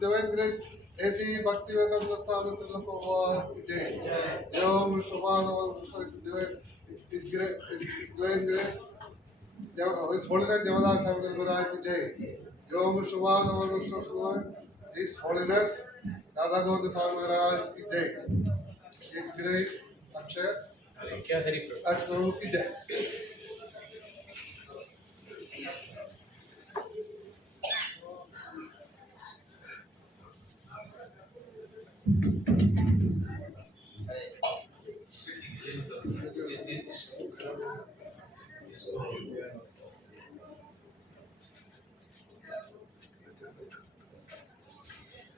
Divine Grace, A.C. Bhaktivedanta Swami Srila Prabhupada ki jai. Om Shubhadava His Divine Grace, His Holiness Devadass Swami Maharaj ki jai. Om Shubhadava His Holiness Radha Govinda Swami Maharaj ki jai. His Grace Akshay Prabhu ki jai.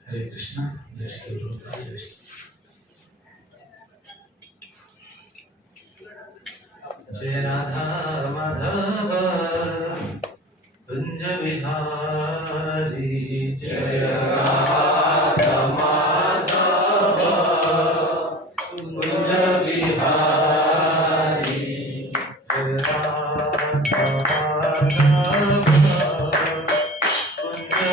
Hare Krishna, Jai Shri Guru, Jai Shri. Jai Radha Madhava Kunja Vihari, Jai Radha Madhava Kunja Vihari, Jai Radha Madhava Kunja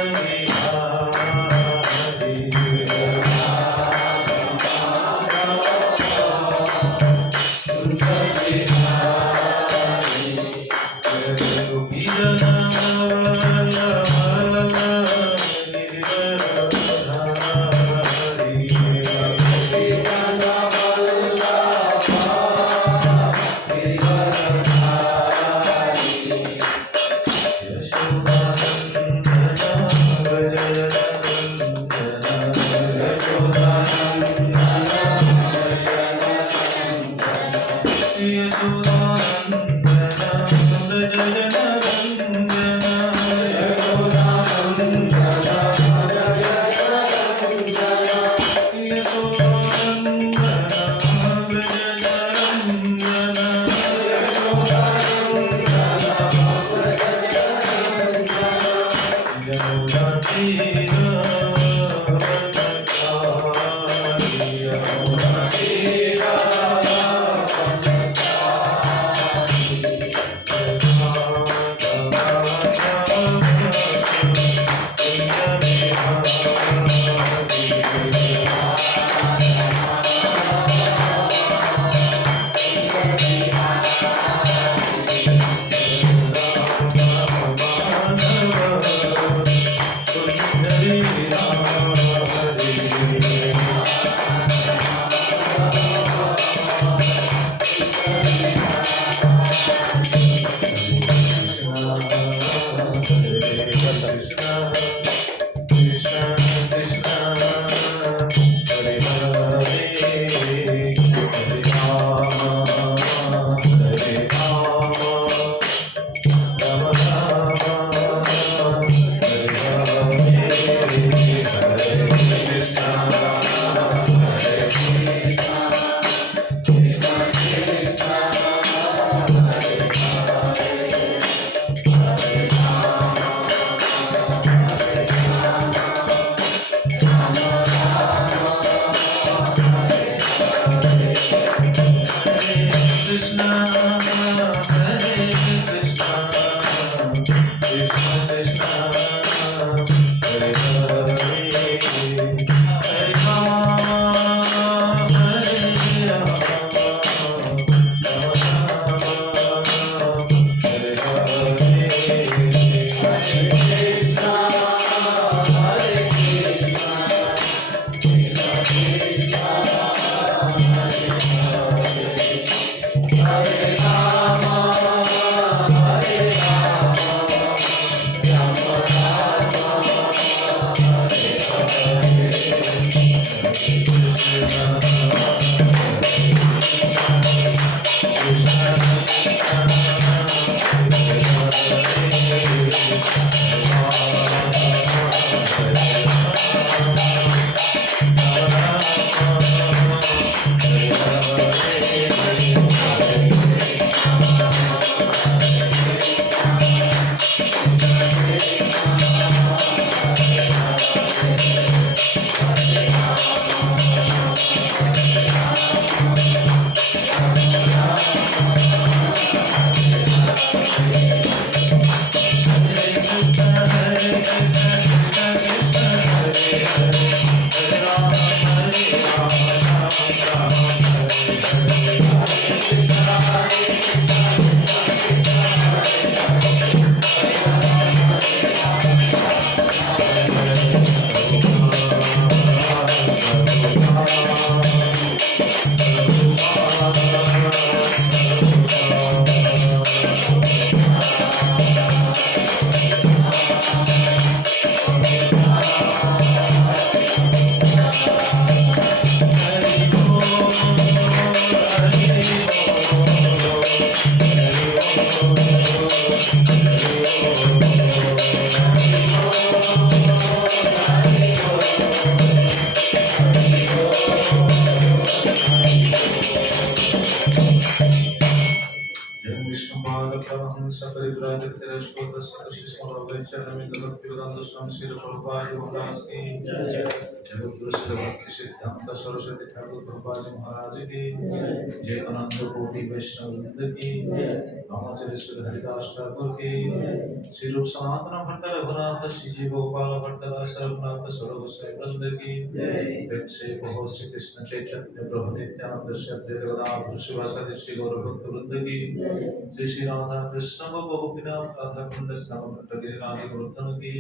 Ravindra Bhaktivedanta स्वामी श्री प्रभुपाद महाराज की जय। गुरु श्री भक्ति सिद्धांत सरस्वती ठाकुर प्रभुपाद महाराज की जय। अनंत कोटि वैष्णव वृंद की रामाचार्य श्री हरिदास ठाकुर की श्री रूप सनातन भट्ट रघुनाथ श्री जी गोपाल भट्टदास रघुनाथ सर्वस्व वृंद की प्रेम से कहो श्री कृष्ण चैतन्य प्रभु नित्यानंद श्री अद्वैत गदाधर शिवासादि श्री गौर भक्त वृंद की श्री श्री राधा कृष्ण गोपीनाथ राधा कुंड श्याम गिरिराज गोवर्धन की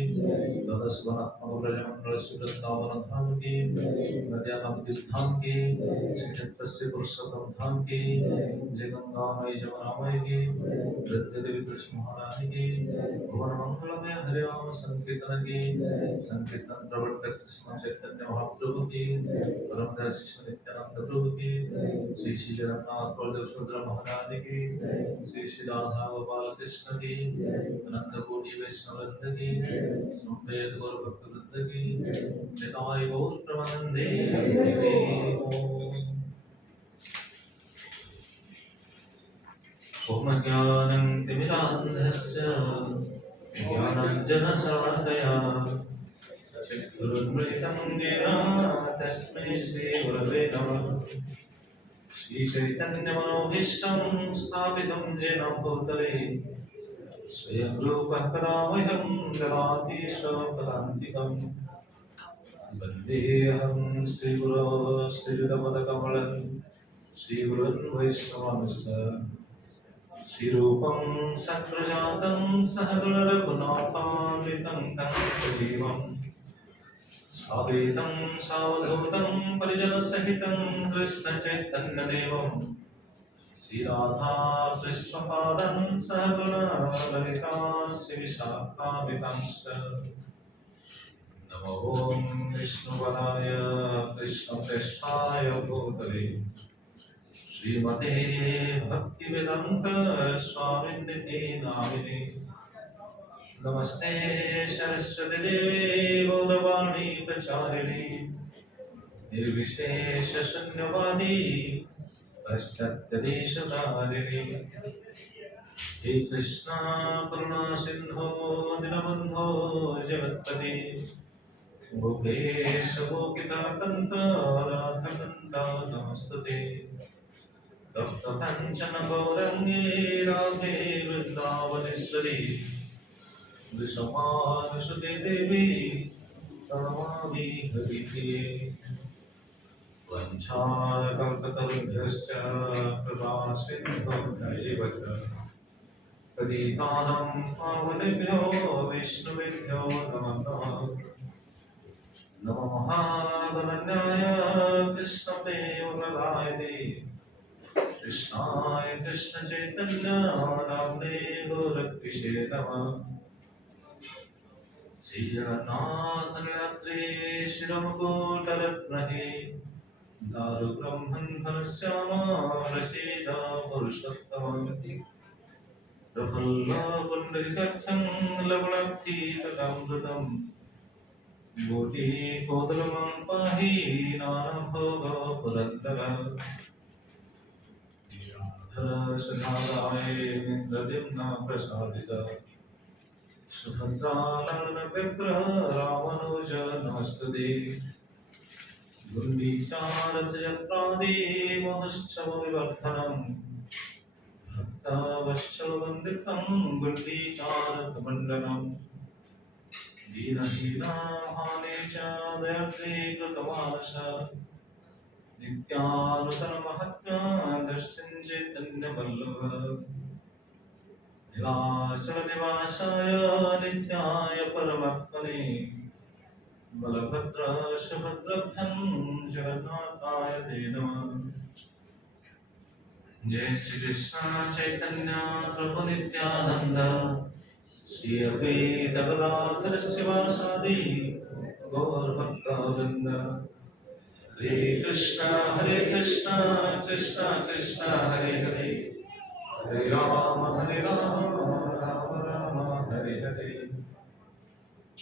द्वादश वनात्मक ब्रजमंडल श्री वृंदावन धाम की नद्यानाम तीर्थाम की श्री चतुष्टय पुरुषोत्तम धाम की जय गंगामयी जमुनामयी की वृद्ध देवी कृष्ण महारानी की भुवन मंगलमय हरे राम संकीर्तन की संकीर्तन प्रवर्तक कृष्ण चैतन्य महाप्रभु की परम दयाल शिष्य नित्यानंद प्रभु की श्री श्री जगन्नाथ बलदेव सुभद्रा महारानी की श्री श्री राधा गोपाल कृष्ण की अनंत कोटि वैष्णव वृंद की संवेद गौर भक्त वृंद की निताय गौर प्रमानंदे ओम ज्ञानं तिमिरान्धस्य ज्ञानाञ्जनशलाकया चक्षुरुन्मिलितं येन तस्मै श्रीगुरवे नमः। श्रीचैतन्यमनोभीष्टं स्थापितं येन भूतले स्वयं रूपः कदामह्यं ददाति स्वपदान्तिकम्। वन्देऽहं श्रीगुरो श्रीयुतपदकमलं श्रीगुरुन् वैष्णवांश्च श्रीरूपं सत्प्रजातं सहगणरघुनाथान्वितं तं सजीवम् सावेतं सावधूतं परिजनसहितं कृष्णचैतन्यदेवं श्रीराधा कृष्णपादं सहगणललिता श्रीविशाखान्वितांश्च नमो विष्णुपदाय कृष्णप्रेष्ठाय भूतले श्रीमते भक्तिवेदांत स्वामिनिति नामिने नमस्ते सरस्वती देवे गौरवाणी प्रचारिणे निर्विशेष शून्यवादी पाश्चात्यदेशकारिणे हे कृष्णा करुणा सिंधो दीनबंधो जगत्पते गोपेश गोपिकाकंत राधाकांत नमस्तुते तप्त कांचन गौरंगे राधे वृंदावनेश्वरी वृषभानुसुते देवी प्रणमामि हरिप्रिये वंशाकल्पतरुभ्यश्च कृपासिन्धुभ्यैव च पतितानां पावनेभ्यो वैष्णवेभ्यो नमो नमः। नमो महागणन्याय कृष्णप्रेमप्रदायते कृष्णाय कृष्णचैतन्य नाम्ने गौरक्विषे नमः। श्रीजगन्नाथ नीलाद्रि शिरमुकुटरत्नहे दारुब्रह्मन् घनश्यामा रसीदा पुरुषोत्तममिति प्रफुल्लपुण्डरीकाक्षं लवणाक्षीतकामृतम् गोपीकोदलमं पाहि नानाभोगपुरन्दर धरसधाराय निन्द्रदिम्ना प्रसादित सुभद्रालग्नविग्रह रामानुज नमस्तुते गुण्डीचारथयात्रादि महोत्सवविवर्धनम् भक्तावश्चवन्दितं गुण्डीचारकमण्डलम् दीनहीनाहाने च दयार्द्रे कृतमानस नित्यानुतरमहात्म्या दर्शन चैतन्यवल्लभ नीलाचलनिवासाय नित्याय परमात्मने बलभद्र सुभद्रभ्यं जगन्नाथाय ते नमः। जय श्री कृष्ण चैतन्य प्रभु नित्यानंद श्री अद्वैत गदाधर शिवासादि गौर भक्तवृंद। हरे कृष्ण कृष्ण कृष्ण हरे हरे हरे राम राम राम हरे हरे।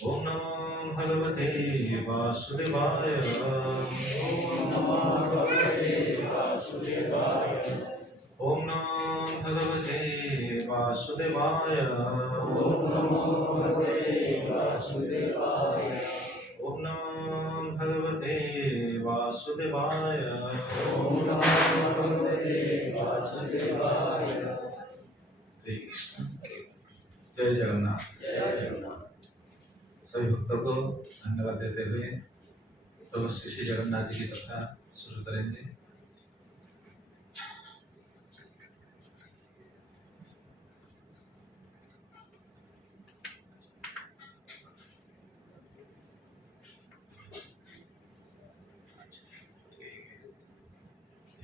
ओम नमो भगवते वासुदेवाय ओम नमो भगवते वासुदेवाय ओम नमो भगवते वासुदेवाय। ओम नमो भगवते वासुदेवाय। ओम नमो भगवते वासुदेवाय। ओम नमो भगवते वासुदेवाय। हरे कृष्ण। जय जगन्नाथ। जय जगन्नाथ। सभी भक्तों को धन्यवाद देते हुए तो श्री जगन्नाथ जी की कथा शुरू करेंगे।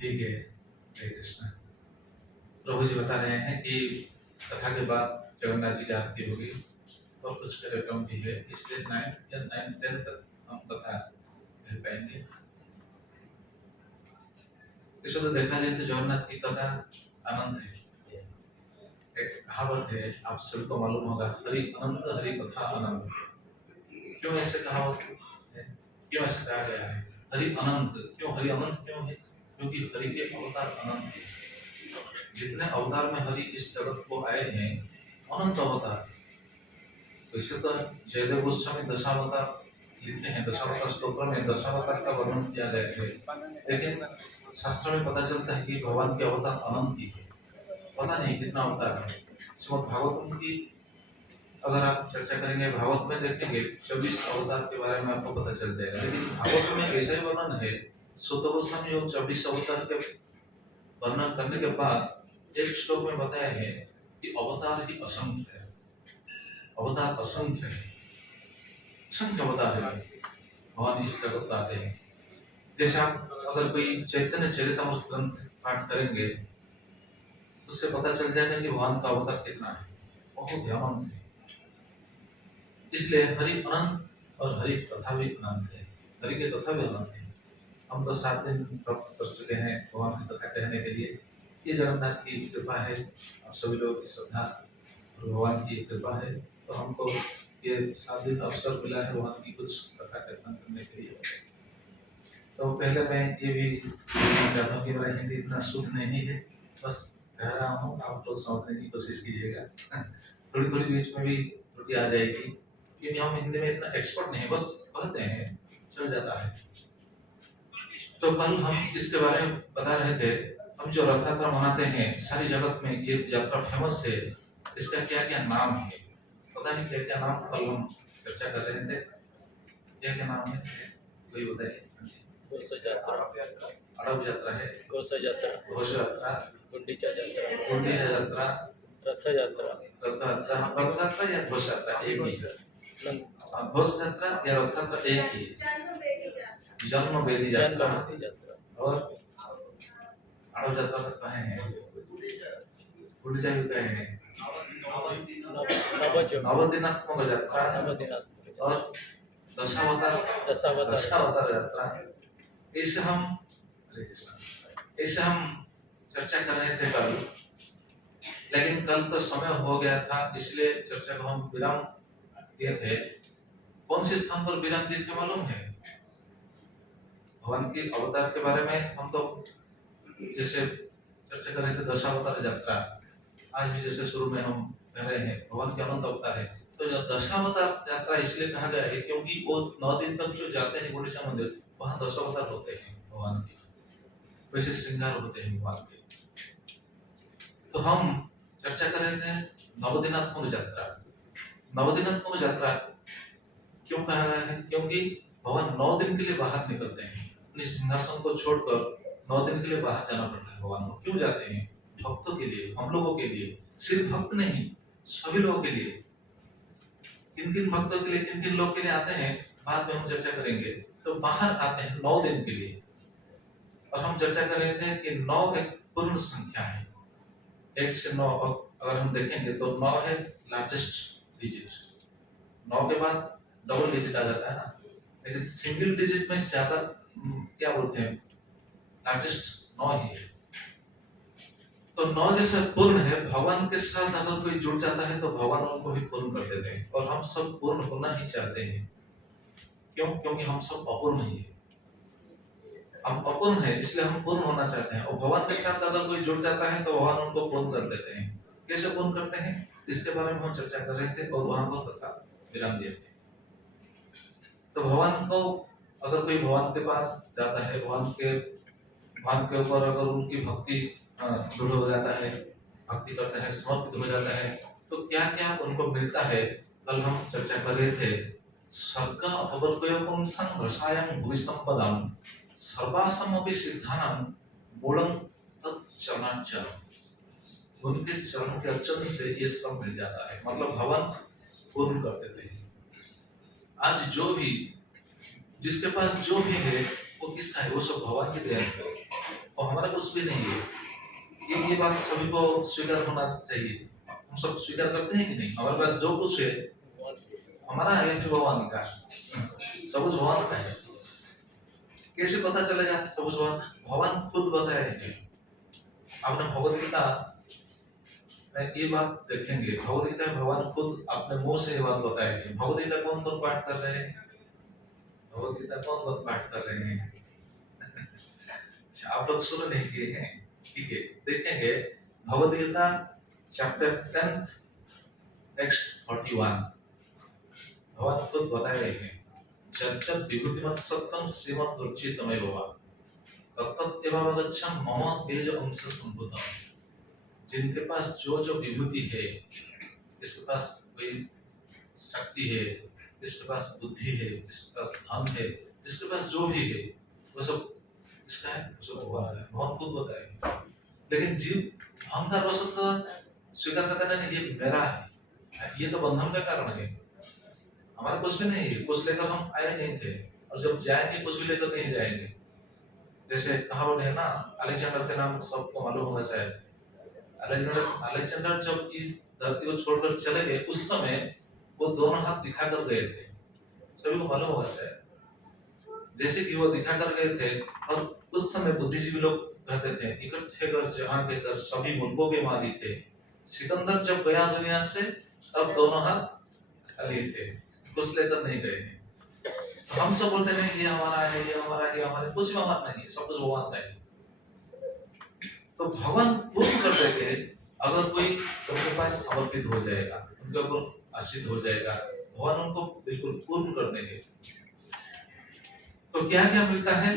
ठीक है। हरे कृष्ण। प्रभु जी बता रहे हैं कि कथा के बाद जगन्नाथ जी की आरती होगी और कुछ कार्यक्रम भी है, इसलिए 9 या 9-10 तक हम कथा कह पाएंगे। इसे तो देखा जाए तो जगन्नाथ की कथा आनंद है। एक कहावत है, आप सबको मालूम होगा, हरि अनंत हरि कथा आनंद। क्यों ऐसे कहावत है? क्यों ऐसे कहा गया है हरि अनंत? क्यों हरि अनंत क्यों है? क्योंकि हरि के अवतार अनंत है। जितने अवतार में हरि इस जगत को आए हैं, अनंत अवतार। वैसे तो जयदेव गोस्वामी दशावतार लिखते हैं, दशावतार स्तोत्र में दशावतार का वर्णन किया गया है, लेकिन शास्त्र में पता चलता है कि भगवान के अवतार अनंत ही है। पता नहीं कितना अवतार है। श्रीमद् भागवतम की अगर आप चर्चा करेंगे, भागवत में देखेंगे 24 अवतार के बारे में आपको पता चल जाएगा, लेकिन भागवत में ऐसा ही वर्णन है। सुत गोस्वामी योग 24 अवतार के वर्णन करने के बाद एक श्लोक में बताया है कि अवतार ही असंख्य है। अवतार असंख्य है, असंख्य अवतार है भगवान इस जगत में आते हैं। जैसे आप अगर कोई चैतन्य चरितामृत ग्रंथ पाठ करेंगे, उससे पता चल जाएगा कि भगवान का अवतार कितना है, बहुत ही अनंत है। इसलिए हरि अनंत और हरि कथा भी अनंत है। हरि की कथा भी अनंत है। हम तो 7 दिन प्राप्त कर चुके हैं भगवान की कथा कहने के लिए। ये जगन्नाथ की कृपा है, आप सभी लोगों की श्रद्धा और भगवान की कृपा है, तो हमको ये 7 दिन अवसर मिला है भगवान की कुछ कथा कीर्तन करने के लिए। तो पहले मैं ये भी चाहता हूँ कि मेरा हिंदी इतना शुद्ध नहीं है, बस कह रहा हूँ, आप लोग समझने की कोशिश कीजिएगा। थोड़ी थोड़ी बीच में भी त्रुटि आ जाएगी, क्योंकि हम हिंदी में इतना एक्सपर्ट नहीं, बस कहते हैं, चल जाता है। तो कल हम इसके बारे में बता रहे थे, हम जो रथ यात्रा मनाते हैं सारी जगत में, ये यात्रा फेमस है, इसका क्या क्या नाम है, पता नहीं क्या क्या नाम, कल हम चर्चा कर रहे थे, क्या क्या नाम है कोई बताइए। गोसा यात्रा, अड़ब यात्रा है, गोसा यात्रा, घोष यात्रा, गुंडीचा यात्रा, गुंडीचा यात्रा, रथ यात्रा, रथ यात्रा या घोष यात्रा एक ही है। घोष यात्रा या रथ यात्रा एक ही है। जन्म बेदी यात्रा और अड़ब यात्रा तक कहे हैं, गुंडीचा भी कहे हैं, नवदिनात्मक यात्रा और दशावतार यात्रा। इसे हम चर्चा कर रहे थे कल, लेकिन कल तो समय हो गया था, इसलिए चर्चा को हम विराम दिए थे। कौन से स्थान पर विराम दिए थे मालूम है? भगवान के अवतार के बारे में हम तो जैसे चर्चा कर रहे थे दशावतार यात्रा, आज भी जैसे शुरू में हम कह रहे हैं भगवान के अनंत अवतार है। तो दशावतार यात्रा इसलिए कहा गया है क्योंकि वो 9 दिन तक जो जाते हैं गुंडीचा मंदिर, वहाँ दशावतार होते हैं भगवान के, वैसे श्रृंगार होते हैं भगवान के। तो हम चर्चा कर रहे थे नवदिनात्मक यात्रा। नवदिनात्मक यात्रा क्यों कहा गया है? क्योंकि भगवान 9 दिन के लिए बाहर निकलते हैं, अपने सिंहासन को छोड़कर 9 दिन के लिए बाहर जाना पड़ता है भगवान को। क्यों जाते हैं? भक्तों के लिए, हम लोगों के लिए, सिर्फ भक्त नहीं, सभी लोगों के लिए। किन किन भक्तों के लिए, किन किन लोग के लिए आते हैं, बाद में हम चर्चा करेंगे। तो बाहर आते हैं 9 दिन के लिए, और हम चर्चा कर रहे थे कि 9 एक पूर्ण संख्या है, 1 से 9 अगर हम देखेंगे तो 9 है लार्जेस्ट डिजिट। 9 के बाद डबल डिजिट आ जाता है ना, लेकिन सिंगल डिजिट में ज्यादा क्या बोलते हैं, लार्जेस्ट 9 ही है। तो 9 जैसे पूर्ण है, भगवान के साथ अगर कोई जुड़ जाता है तो भगवान उनको भी पूर्ण कर देते हैं, और हम सब पूर्ण होना ही चाहते हैं। क्यों? क्योंकि हम सब अपूर्ण ही है। हम अपूर्ण है इसलिए हम पूर्ण होना चाहते हैं, और भगवान के साथ अगर कोई जुड़ जाता है तो भगवान उनको पूर्ण कर देते हैं। कैसे पूर्ण करते हैं इसके बारे में हम चर्चा कर रहे थे और वहां पर कथा विराम दिए थे। तो भगवान को अगर कोई भगवान के पास जाता है, भगवान के ऊपर अगर उनकी भक्ति दृढ़ हो जाता है, भक्ति करता है, समर्पित हो जाता है, तो क्या क्या उनको मिलता है। कल हम चर्चा कर रहे थे, स्वर्ग अपवर्गयोगं संघर्षायं भुविसंपदां सर्वासमपि सिद्धानां मूलम तच्चरणाच्चरम्। उनके चरणों के अर्चन से ये सब मिल जाता है, मतलब भगवान पूर्ण कर देते हैं। आज जो भी जिसके पास जो भी है वो किसका है, वो सब भगवान की देन है और हमारा कुछ भी नहीं है। ये बात सभी को स्वीकार होना चाहिए। हम सब स्वीकार करते हैं कि नहीं, हमारे पास जो कुछ है हमारा है कि भगवान का, सब कुछ भगवान का है। कैसे पता चलेगा सब कुछ भगवान खुद बताएंगे। आपने भगवत गीता में ये बात देखेंगे, भगवत गीता में भगवान खुद अपने मुंह से ये बात बताएंगे। भगवत गीता कौन कौन पाठ कर रहे हैं, भगवत गीता कौन कौन पाठ कर रहे हैं? अच्छा, आप लोग शुरू नहीं किए हैं, ठीक है। देखेंगे भगवत गीता चैप्टर 10 टेक्स्ट 41, भगवान खुद बता रहे हैं, जब विभूतिमत् सत्यम श्रीमद् रुचितमेव वा तत्तत् एवावगच्छं मम तेज अंश संभूतम्। जिनके पास जो जो विभूति है, जिसके पास कोई शक्ति है, जिसके पास बुद्धि है, जिसके पास धन है, जिसके पास जो भी है वो सब इसका है, वो सब भगवान है। भगवान खुद बताएंगे। लेकिन जीव अहंकार वश स्वीकार करता नहीं, ये मेरा है, ये तो बंधन का कारण है, हमारा कुछ भी नहीं है, कुछ लेकर हम आए नहीं थे और जब जाएंगे कुछ भी लेकर नहीं जाएंगे। जैसे कहावत है ना, अलेक्जेंडर के नाम सबको मालूम होगा शायद। अलेक्जेंडर जब इस धरती को छोड़कर चले गए उस समय वो दोनों हाथ दिखाकर गए थे, सभी को मालूम होगा शायद। जैसे कि वो दिखाकर गए थे और उस समय बुद्धिजीवी लोग कहते थे, इकट्ठे कर जहां के कर सभी मुल्कों के मालिक थे। सिकंदर जब गया दुनिया से तब दोनों हाथ खाली थे, कुछ लेकर नहीं गए। तो हम सब बोलते नहीं ये हमारा है, ये हमारा है, ये हमारा, कुछ भी हमारा नहीं, सब कुछ भगवान का है। तो भगवान पूर्ण कर देंगे अगर कोई उनके पास समर्पित हो जाएगा, उनके ऊपर आश्रित हो जाएगा, भगवान उनको बिल्कुल पूर्ण कर देंगे। तो क्या क्या मिलता है?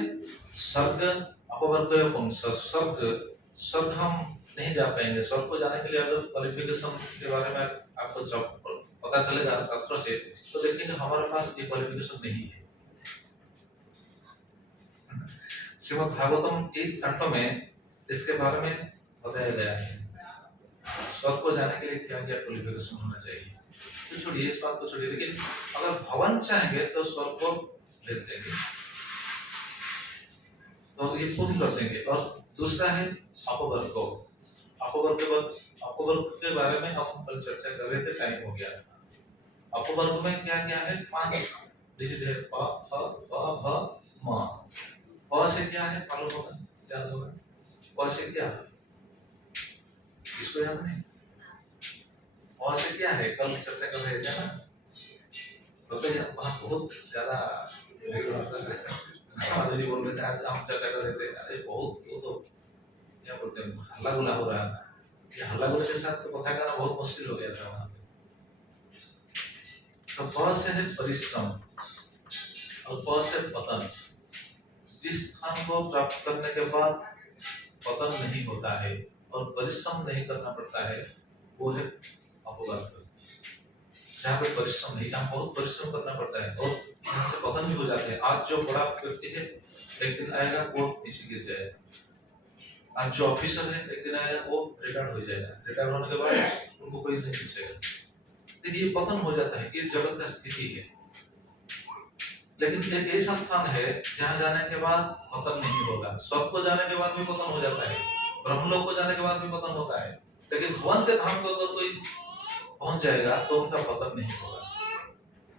स्वर्ग अपवर्गयोगं, स्वर्ग हम नहीं जा पाएंगे। स्वर्ग को जाने के लिए अगर क्वालिफिकेशन के बारे में आपको जब पता चलेगा शास्त्रों से, तो देखेंगे हमारे पास ये क्वालिफिकेशन नहीं है। श्रीमद् भागवतम 1 कांडों में इसके बारे में बताया गया है, स्वर्ग को जाने के लिए क्या क्या क्वालिफिकेशन होना चाहिए। तो छोड़िए इस बात को छोड़िए, लेकिन अगर भगवान चाहेंगे तो स्वर्ग को ले देंगे, तो ये पूर्ण कर देंगे। और दूसरा है अपवर्ग। अपवर्ग के बारे में हम कल चर्चा कर रहे थे, टाइम हो गया। अपवर्ग में क्या क्या है? 5 डिजिट है, प फ भ म। प से क्या है मालूम होगा, क्या होगा? प से क्या है, इसको याद नहीं? प से क्या है, कल चर्चा कर रहे थे ना, तो वहाँ बहुत ज्यादा माधव जी बोल रहे थे, आज हम चर्चा कर रहे थे, अरे बहुत वो तो क्या बोलते हैं, हल्ला गुला हो रहा था। ये हल्ला गुला के साथ तो कथा करना बहुत मुश्किल हो गया था वहाँ पे। तो प से है परिश्रम और प से पतन। जिस स्थान को प्राप्त करने के बाद पतन नहीं होता है और परिश्रम नहीं करना पड़ता है, वो है अपवर्ग। जहाँ पे परिश्रम नहीं, जहाँ बहुत परिश्रम करना पड़ता है और यहाँ से पतन भी हो जाते हैं। आज जो बड़ा व्यक्ति है एक दिन आएगा वो नीचे गिर जाएगा। आज जो ऑफिसर है एक दिन आएगा वो रिटायर्ड हो जाएगा। रिटायर्ड होने के बाद उनको कोई नहीं पूछेगा। तो ये पतन हो जाता है, ये जगत का स्थिति है। लेकिन एक ऐसा स्थान है जहाँ जाने के बाद पतन नहीं होगा। स्वर्ग को जाने के बाद भी पतन हो जाता है, ब्रह्मलोक को जाने के बाद भी पतन होता है, लेकिन भगवान के धाम को अगर कोई पहुंच जाएगा तो उनका पतन नहीं होगा।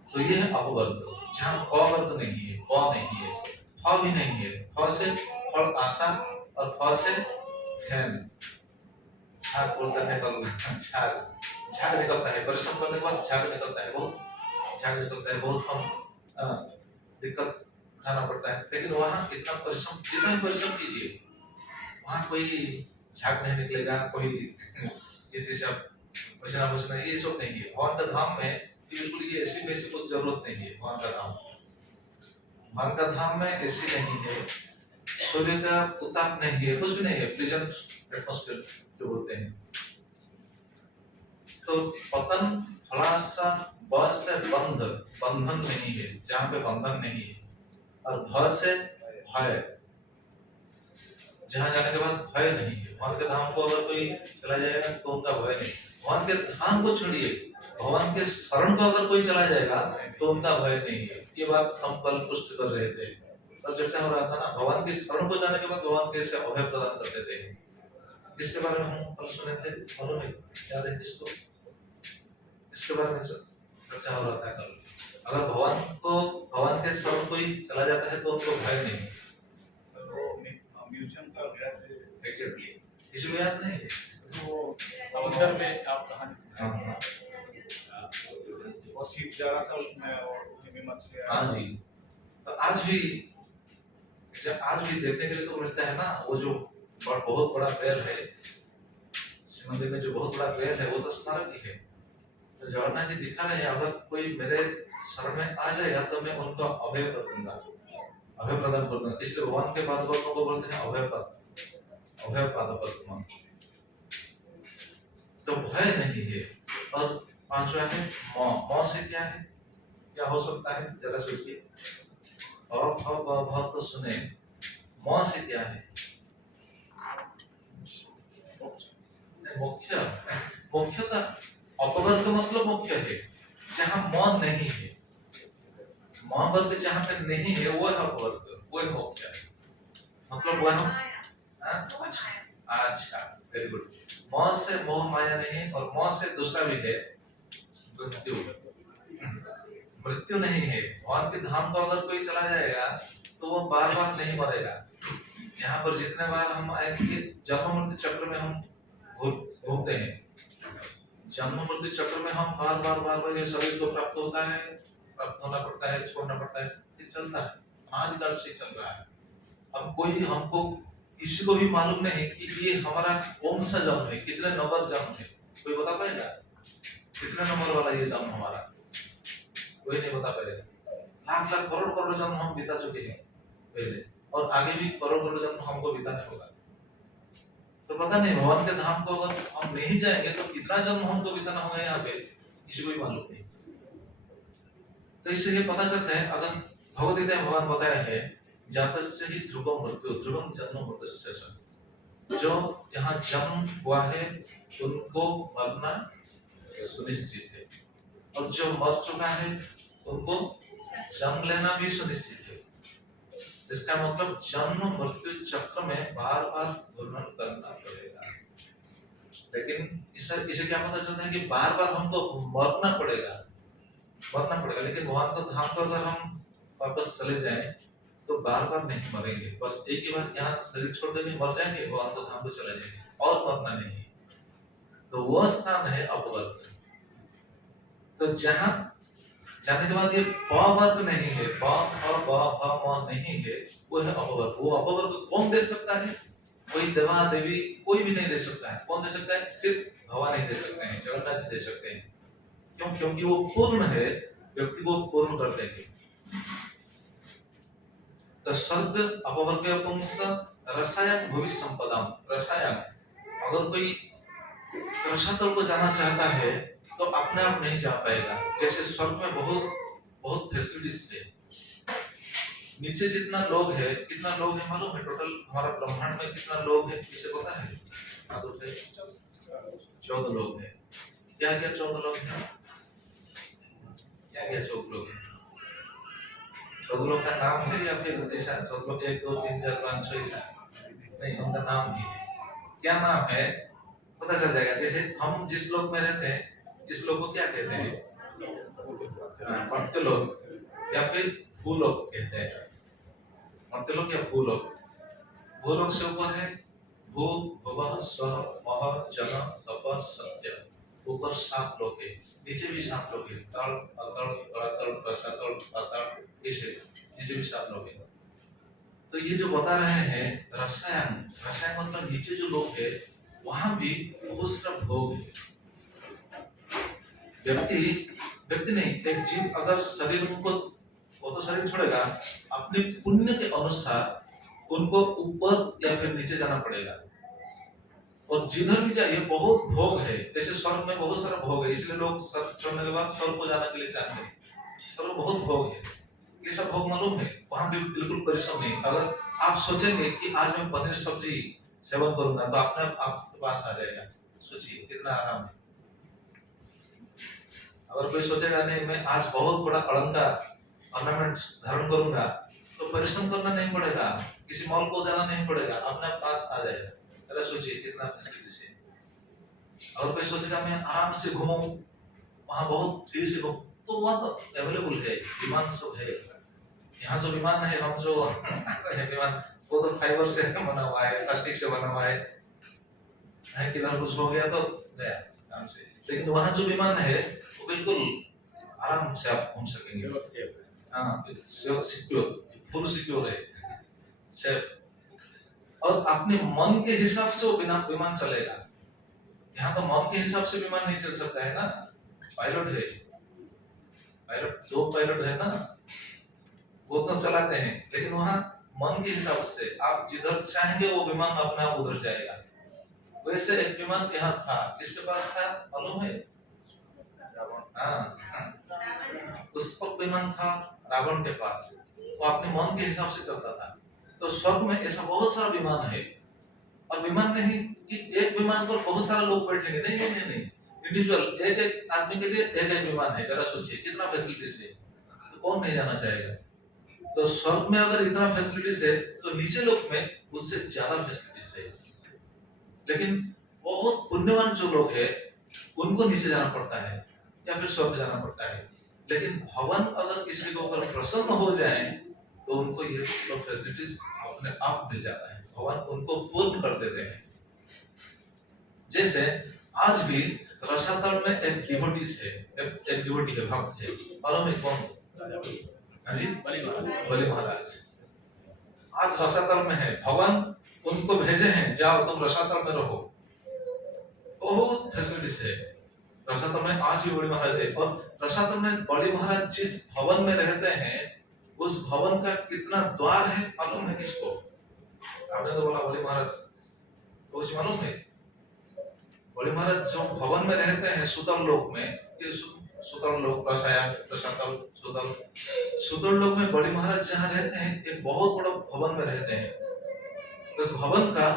तो ये है अपवर्ग, जहाँ अवर्ग नहीं है, प नहीं है, फ भी नहीं है। फ से फल आशा और फ से फैन, झाग बोलता है, झाग निकलता है। परिश्रम करने के बाद झाग निकलता है, बहुत झाग निकलता है, बहुत हम दिक्कत उठाना पड़ता है। लेकिन वहाँ कितना परिश्रम, जितना ही परिश्रम कीजिए वहाँ कोई झाग नहीं निकलेगा, कोई किसी से पसीना पसीना ये सब नहीं है। भगवान का धाम में बिल्कुल ये ऐसी वैसी कुछ जरूरत नहीं है। भगवान का धाम में ऐसी नहीं है, सूर्य का उताप नहीं है, कुछ भी नहीं है, प्लेजेंट एटमॉस्फेयर जो बोलते हैं। तो पतन हलासा ब से बंधन नहीं है, जहाँ पे बंधन नहीं है। और भ से भय, जहाँ जाने के बाद भय नहीं है। भगवान के धाम को अगर कोई चला जाएगा तो उनका भय नहीं। भगवान के धाम को छोड़िए, भगवान के शरण को अगर कोई चला जाएगा तो उनका भय नहीं है। ये बात हम कल पुष्ट कर रहे थे और चर्चा हो रहा था ना, भगवान के शरण को जाने के बाद भगवान कैसे अभय प्रदान कर देते हैं। इसके बारे में हम कल सुने थे, मालूम है? याद है किसको? इसके बारे में चर्चा हो रहा था कल। अगर भगवान के शरण कोई चला जाता है तो उनको भय नहीं। म्यूजियम का एग्जैक्टली, इसमें याद नहीं है वो समुद्र में आप कहानी हाँ हाँ वो सीप जा रहा था उसमें और उसमें मछली हाँ जी। तो आज भी देखने के लिए तो मिलता है ना, वो जो बहुत बड़ा पेड़ है शिव मंदिर में, जो बहुत बड़ा पेड़ है वो तो स्मारक ही है। तो जगन्नाथ जी दिखा रहे हैं, अगर कोई मेरे शरण में आ जाएगा तो मैं उनको अभय कर दूंगा, अभय प्रदान कर दूंगा। इसलिए भगवान के पादपों को बोलते हैं अभय पादपद्म। तो भय नहीं है। और पांचवा है मौ से क्या है, क्या हो सकता है, जरा सोचिए। बहुत तो सुने, मौ से क्या है? मुख्यता अपवर्ग मतलब मुख्य है, जहाँ मौन नहीं है। मौन वर्ग जहाँ पे नहीं है वो है अपवर्ग, वो है मुख्य। मतलब वह अच्छा वेरी गुड। मौन से मोह माया नहीं, और मौन से दूसरा भी है मृत्यु नहीं है। भगवान के धाम को अगर कोई चला जाएगा तो वो बार बार नहीं मरेगा। यहाँ पर जितने बार हम आएंगे, जन्म मृत्यु चक्र में हम घूमते हैं। जन्म मृत्यु चक्र में हम बार बार ये शरीर को प्राप्त होता है, प्राप्त होना पड़ता है, छोड़ना पड़ता है, ये चलता है, अनादिकाल से चल रहा है। हमको किसी को भी मालूम नहीं कि ये हमारा कौन सा जन्म है, कितने नंबर जन्म है। कोई बता पाएगा कितने नंबर वाला ये जन्म हमारा? कोई नहीं बता पाएगा। लाख करोड़ जन्म हम बिता चुके हैं पहले, और आगे भी करोड़ जन्म हमको बिताने होगा। तो पता नहीं भगवान के धाम को अगर हम नहीं जाएंगे तो कितना जन्म हमको बिताना होगा यहाँ पे, किसी को भी मालूम नहीं। तो इससे ये पता चलता है, अगर भगवद गीता में भगवान बताया है जातस्य ही ध्रुवम मृत्यु ध्रुवम जन्म मृत्युश्च, जो यहाँ जन्म हुआ है उनको मरना सुनिश्चित है, और जो मर चुका है उनको जन्म लेना भी सुनिश्चित है। इसका मतलब जन्म मृत्यु चक्र में बार बार घूर्णन करना पड़ेगा। लेकिन इसे क्या पता चलता है कि बार बार हमको मरना पड़ेगा। लेकिन भगवान को धाम पर अगर हम वापस चले जाएं तो बार बार नहीं मरेंगे। बस एक ही बार यहाँ शरीर छोड़ देंगे, मर जाएंगे, भगवान को धाम को चले जाएंगे, और मरना नहीं। तो वो स्थान है अपवर्ग। तो जहाँ जाने के बाद ये वर्ग नहीं है, नहीं है, वो है अपवर्ग। वो अपवर्ग कौन दे सकता है? कोई देवा देवी कोई भी नहीं दे सकता है। कौन दे सकता है? सिर्फ भगवान ही दे सकते हैं, जगन्नाथ जी दे सकते हैं। क्यों? क्योंकि वो पूर्ण है, व्यक्ति को पूर्ण कर देंगे। तो स्वर्ग अपवर्ग पुंस रसायन भविष्य संपदाम। रसायन, अगर कोई रसातल को जाना चाहता है तो अपने आप नहीं जा पाएगा। जैसे स्वर्ग में बहुत फैसिलिटीज है, नीचे जितना लोग है, कितना लोग है मालूम है? टोटल हमारा ब्रह्मांड में कितना लोग है, किसे पता है? 14 लोग है। क्या 14 लोग है? क्या 14 लोग है? 14 लोग का नाम है या फिर ऐसा 14 लोग 1 2 3 4 5 6 ऐसा नहीं, उनका नाम ही है। क्या नाम है पता चल जाएगा। जैसे हम जिस लोक में रहते हैं, इस लोक को क्या कहते हैं? मर्त्यलोक या फिर भूलोक कहते हैं। मर्त्यलोक या भूलोक। भूलोक से ऊपर है भू भव स्व मह जन तप सत्य। ऊपर 7 लोक है, नीचे भी 7 लोक है। तल अतल तलातल रसातल पाताल, इसे नीचे विचार लोगे। तो ये जो बता रहे हैं रसायन, रसायन मतलब नीचे जो लोग है वहां भी बहुत सारा भोग है। व्यक्ति नहीं, एक जीव अगर शरीर को, वो तो शरीर छोड़ेगा, अपने पुण्य के अनुसार उनको ऊपर या फिर नीचे जाना पड़ेगा। और जिधर भी जाइए बहुत भोग है, जैसे स्वर्ग में बहुत सारा भोग है, इसलिए लोग स्वर्ग छोड़ने के बाद स्वर्ग को जाने के लिए चाहते हैं। स्वर्ग में बहुत भोग है, ये सब भोग मालूम है, वहां भी बिल्कुल परिश्रम नहीं। अगर आप सोचेंगे कि आज मैं पनीर सब्जी सेवन करूंगा तो अपने आप आपके पास आ जाएगा। सोचिए कितना आराम है। अगर कोई सोचेगा नहीं मैं आज बहुत बड़ा अलंकार ऑर्नामेंट धारण करूंगा तो परिश्रम करना नहीं पड़ेगा, किसी मॉल को जाना नहीं पड़ेगा, अपने पास आ जाएगा। अरे सोचिए कितना फैसिलिटी है। अगर कोई सोचेगा मैं आराम से घूमूं, वहां बहुत फ्री से घूमूं, तो वहां तो अवेलेबल है, विमान सब है। यहाँ जो विमान है, हम जो विमान वो तो फाइबर से बना हुआ है, प्लास्टिक से बना हुआ है किधर कुछ हो गया तो गया काम से। लेकिन वहाँ जो विमान है वो बिल्कुल आराम से आप घूम सकेंगे। हाँ, सिक्योर, फुल सिक्योर है, सेफ। और अपने मन के हिसाब से वो बिना विमान चलेगा। यहाँ तो मन के हिसाब से विमान नहीं चल सकता है ना, पायलट है, पायलट दो पायलट है ना, वो तो चलाते हैं। लेकिन वहाँ मन के हिसाब से आप जिधर चाहेंगे वो विमान अपने आप उधर जाएगा। वैसे एक विमान यहाँ था, किसके पास था मालूम है? पुष्पक विमान था रावण के पास, वो अपने मन के हिसाब से चलता था। तो स्वर्ग में ऐसा बहुत सारा विमान है, और विमान नहीं कि एक विमान पर बहुत सारे लोग बैठेंगे, नहीं नहीं नहीं, नहीं। इंडिविजुअल एक एक आदमी के लिए एक एक विमान है। जरा सोचिए कितना फैसिलिटीज है, तो कौन नहीं जाना चाहेगा। तो स्वर्ग में अगर इतना फैसिलिटीज है तो नीचे लोग में उससे ज्यादा फैसिलिटीज है। लेकिन बहुत पुण्यवान जो लोग हैं उनको नीचे जाना पड़ता है या फिर स्वर्ग जाना पड़ता है। लेकिन भगवान अगर किसी को अगर प्रसन्न हो जाए तो उनको ये सब फैसिलिटीज अपने आप मिल जाता है, भगवान उनको पूर्ण कर देते हैं। जैसे आज भी रसातल में एक डिवोटीज है, एक डिवोटी है, भक्त है, मालूम है कौन? हाँ जी, बलि महाराज। आज रसातल में है, भगवान उनको भेजे हैं, जाओ तुम रसातल में रहो। बहुत फैसिलिटीज है रसातल में, आज भी बलि महाराज है। और रसातल में बलि महाराज जिस भवन में रहते हैं उस भवन का कितना द्वार है मालूम है किसको? आपने तो बोला बलि महाराज, कुछ मालूम है? बलि महाराज जो भवन में रहते हैं सुतल लोक में, ये सुतल लोक, रसायन, रसातल, सुतल लोक में बलि महाराज जहाँ रहते हैं एक बहुत बड़ा भवन में रहते हैं। उस भवन का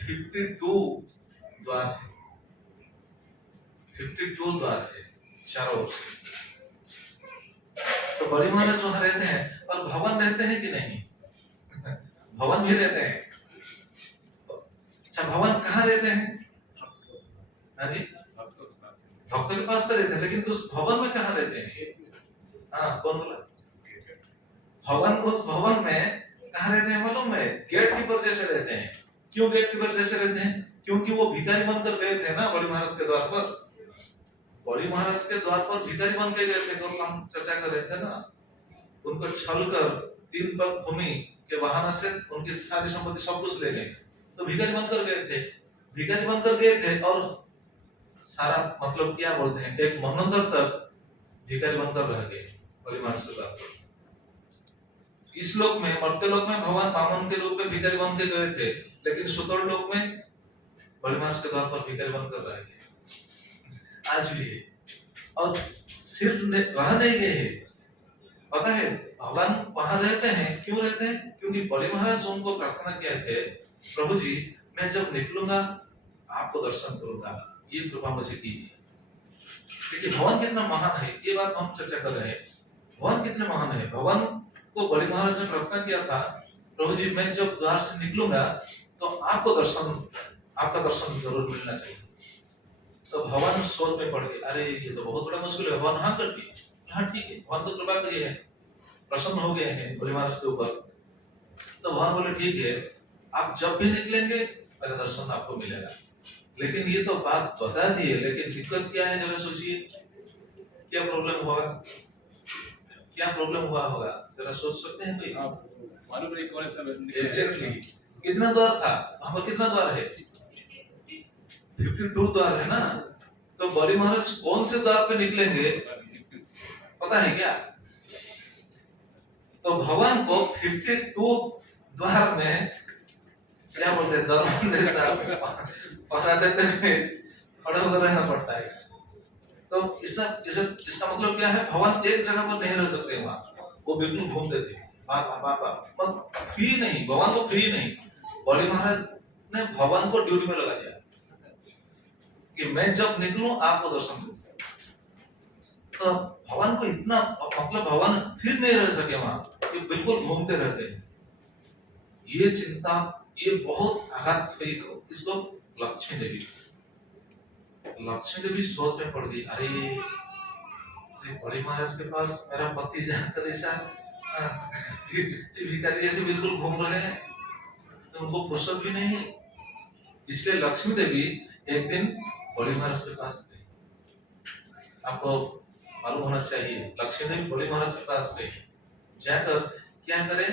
52 द्वार है, 52 द्वार है चारों ओर से। तो बलि महाराज वहां रहते हैं, और भवन रहते हैं कि नहीं? भवन भी रहते हैं। अच्छा, भवन कहाँ रहते हैं? हाँ जी, भक्तों के पास तो रहते हैं, लेकिन उस भवन में कहाँ रहते हैं? हाँ, कौन बोला? भवन, उस भवन में कहाँ रहते हैं मालूम है? गेट कीपर जैसे रहते हैं। क्यों गेट कीपर जैसे रहते हैं? क्योंकि वो भिखारी बनकर गए थे ना बलि महाराज के द्वार पर। बलि महाराज के द्वार पर भिखारी बन के गए थे, तो हम चर्चा कर रहे थे ना। उनको छल कर 3 पग भूमि के बहाने से उनकी सारी संपत्ति सब कुछ ले गए, तो भिखारी बनकर गए थे। भिखारी बनकर गए थे और सारा मतलब क्या बोलते हैं, एक मनोंतर तक भिखारी बनकर रह गए बलि महाराज के द्वार पर। इस लोक में, मर्त्य लोक में भगवान वामन के रूप में भिखारी बन के गए थे, लेकिन सुतल लोक में बलि महाराज के द्वार पर भिखारी बनकर रह गए। आज भी है। और सिर्फ रह नहीं गए हैं, पता है भगवान वहां रहते हैं। क्यों रहते हैं? क्योंकि बलि महाराज उनको प्रार्थना किए थे, प्रभु जी मैं जब निकलूंगा आपको दर्शन करूंगा, ये कृपा मुझे कीजिए। देखिए भगवान कितना महान है, ये बात हम चर्चा कर रहे हैं। भगवान कितने महान है। भगवान को बलि महाराज ने प्रार्थना किया था, प्रभु जी मैं जब द्वार से निकलूंगा तो आपको दर्शन, आपका दर्शन जरूर मिलना चाहिए। तो भगवान सोच में पड़ गए, अरे ये तो बहुत बड़ा मुश्किल है। भगवान हाँ कर दिए, हाँ ठीक है, भगवान तो कृपा करिए है, प्रसन्न हो गए हैं बलि महाराज के ऊपर। तो भगवान बोले ठीक है, आप जब भी निकलेंगे मेरा दर्शन आपको मिलेगा। लेकिन ये तो बात बता दिए, लेकिन दिक्कत क्या है जरा सोचिए, क्या प्रॉब्लम होगा? क्या प्रॉब्लम हुआ होगा, जरा सोच सकते हैं कोई? मालूम नहीं कौन सा एग्जैक्टली कितना द्वार था वहां पर, कितना द्वार है? 52 द्वार है ना। तो बलि महाराज कौन से द्वार पे निकलेंगे पता है क्या? तो भगवान को 52 द्वार में क्या बोलते हैं, दरबान जैसा पहरा देते हुए खड़े होकर रहना पड़ता है। तो इसका मतलब क्या है, भगवान एक जगह पर नहीं रह सकते वहां, वो बिल्कुल घूमते थे पर फ्री नहीं, भगवान को फ्री नहीं। बलि महाराज ने भगवान को ड्यूटी में लगा दिया कि मैं जब निकलूं आपको दर्शन दूं। तो भगवान को इतना, मतलब भगवान स्थिर नहीं रह सके वहां, कि बिल्कुल घूमते रहते हैं। ये चिंता, ये बहुत आघात हुई इसको लक्ष्मी देवी सोच में पड़ गई, अरे बलि महाराज के पास मेरा पति जाकर ऐसा भिखारी जैसे बिल्कुल घूम रहे हैं, तो उनको फुर्सत भी नहीं है। इसलिए लक्ष्मी देवी एक दिन बलि महाराज के पास गई। आपको मालूम होना चाहिए, लक्ष्मी देवी बलि महाराज के पास गई, जाकर क्या करे,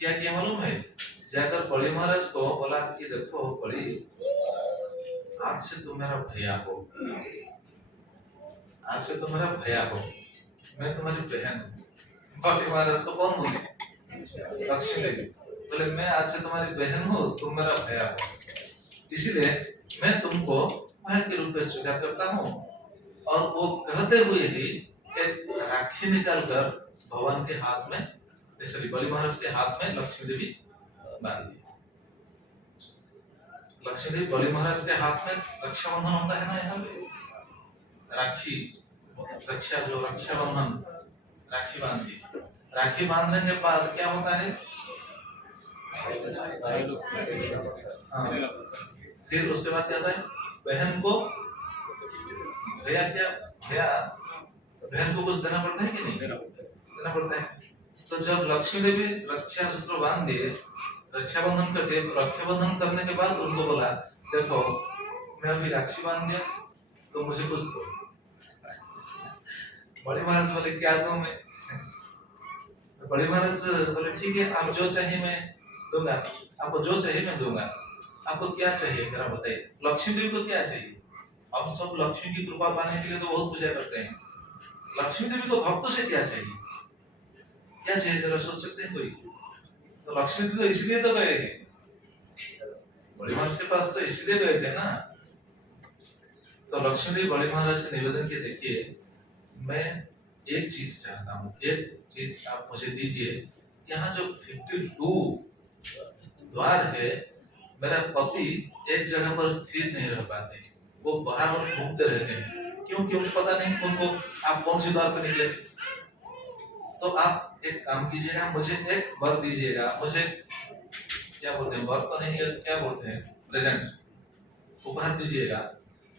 क्या किया मालूम है? जाकर बलि महाराज को बोला कि देखो बलि, आज से तुम मेरा भैया हो, आज से तुम मेरा भैया हो, मैं तुम्हारी बहन हूँ। बलि महाराज को कौन बोले? लक्ष्मी देवी बोले, मैं आज से तुम्हारी बहन हूँ, तुम मेरा भैया हो, इसीलिए मैं तुमको भाई के रूप में स्वीकार करता हूँ। और वो कहते हुए ही एक राखी निकालकर भगवान के हाथ में, सॉरी बलि महाराज के हाथ में लक्ष्मी देवी बांध दी। लक्ष्मी देवी बलि महाराज के हाथ में रक्षाबंधन होता है ना, यहाँ पे राखी, रक्षा जो रक्षाबंधन, राखी बांध दी। राखी बांधने के बाद क्या होता है? फिर उसके बाद क्या होता है? बहन को भैया बहन को कुछ देना पड़ता है कि नहीं? देना पड़ता है। तो जब लक्ष्मी देवी रक्षा सूत्र बांध दिए, रक्षाबंधन कर दिए, रक्षाबंधन करने के बाद उनको बोला, देखो मैं अभी राखी बांध दिया, तो मुझे कुछ दो। बड़े महाराज बोले, क्या दूं मैं? बड़े महाराज बोले, ठीक है, आप जो चाहिए मैं दूंगा, आपको जो चाहिए मैं दूंगा, आपको क्या चाहिए जरा बताइए। लक्ष्मी देवी को क्या चाहिए? हम सब लक्ष्मी की कृपा पाने के लिए तो बहुत पूजा करते हैं, लक्ष्मी देवी को भक्तों से क्या चाहिए? क्या चाहिए जरा सोच सकते हैं कोई? तो लक्ष्मी देवी तो इसलिए तो गए थे बड़े महाराज के पास, तो इसलिए गए थे ना। तो लक्ष्मी देवी बड़े महाराज से निवेदन किए, देखिए मैं एक चीज चाहता हूँ, एक चीज आप मुझे दीजिए। यहाँ जो 52 द्वार है, मेरा पति एक जगह पर स्थिर नहीं रह पाते, वो बराबर घूमते रहते हैं। क्यों? क्योंकि पता नहीं उनको आप कौन सी द्वार पर निकले। तो आप एक काम कीजिएगा, मुझे एक वर दीजिएगा, मुझे क्या बोलते हैं, वर तो नहीं, क्या बोलते हैं, प्रेजेंट, उपहार दीजिएगा,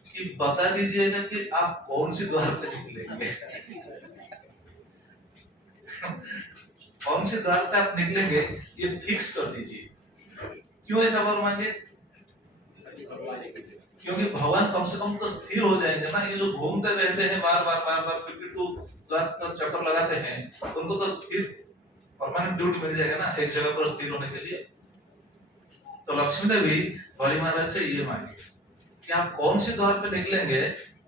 कि बता दीजिएगा कि आप कौन सी द्वार पे निकलेंगे। कौन से द्वार पे आप निकलेंगे ये फिक्स कर दीजिए। क्यों ऐसा वर मांगे? क्योंकि भगवान कम से कम तो स्थिर हो जाएंगे ना। ये जो घूमते रहते हैं बार बार 52 द्वार का चक्कर लगाते हैं, उनको तो स्थिर परमानेंट ड्यूटी मिल जाएगा ना, एक जगह पर स्थिर होने के लिए। तो लक्ष्मी देवी बलि महाराज से ये मांगे कि आप कौन से द्वार पे निकलेंगे,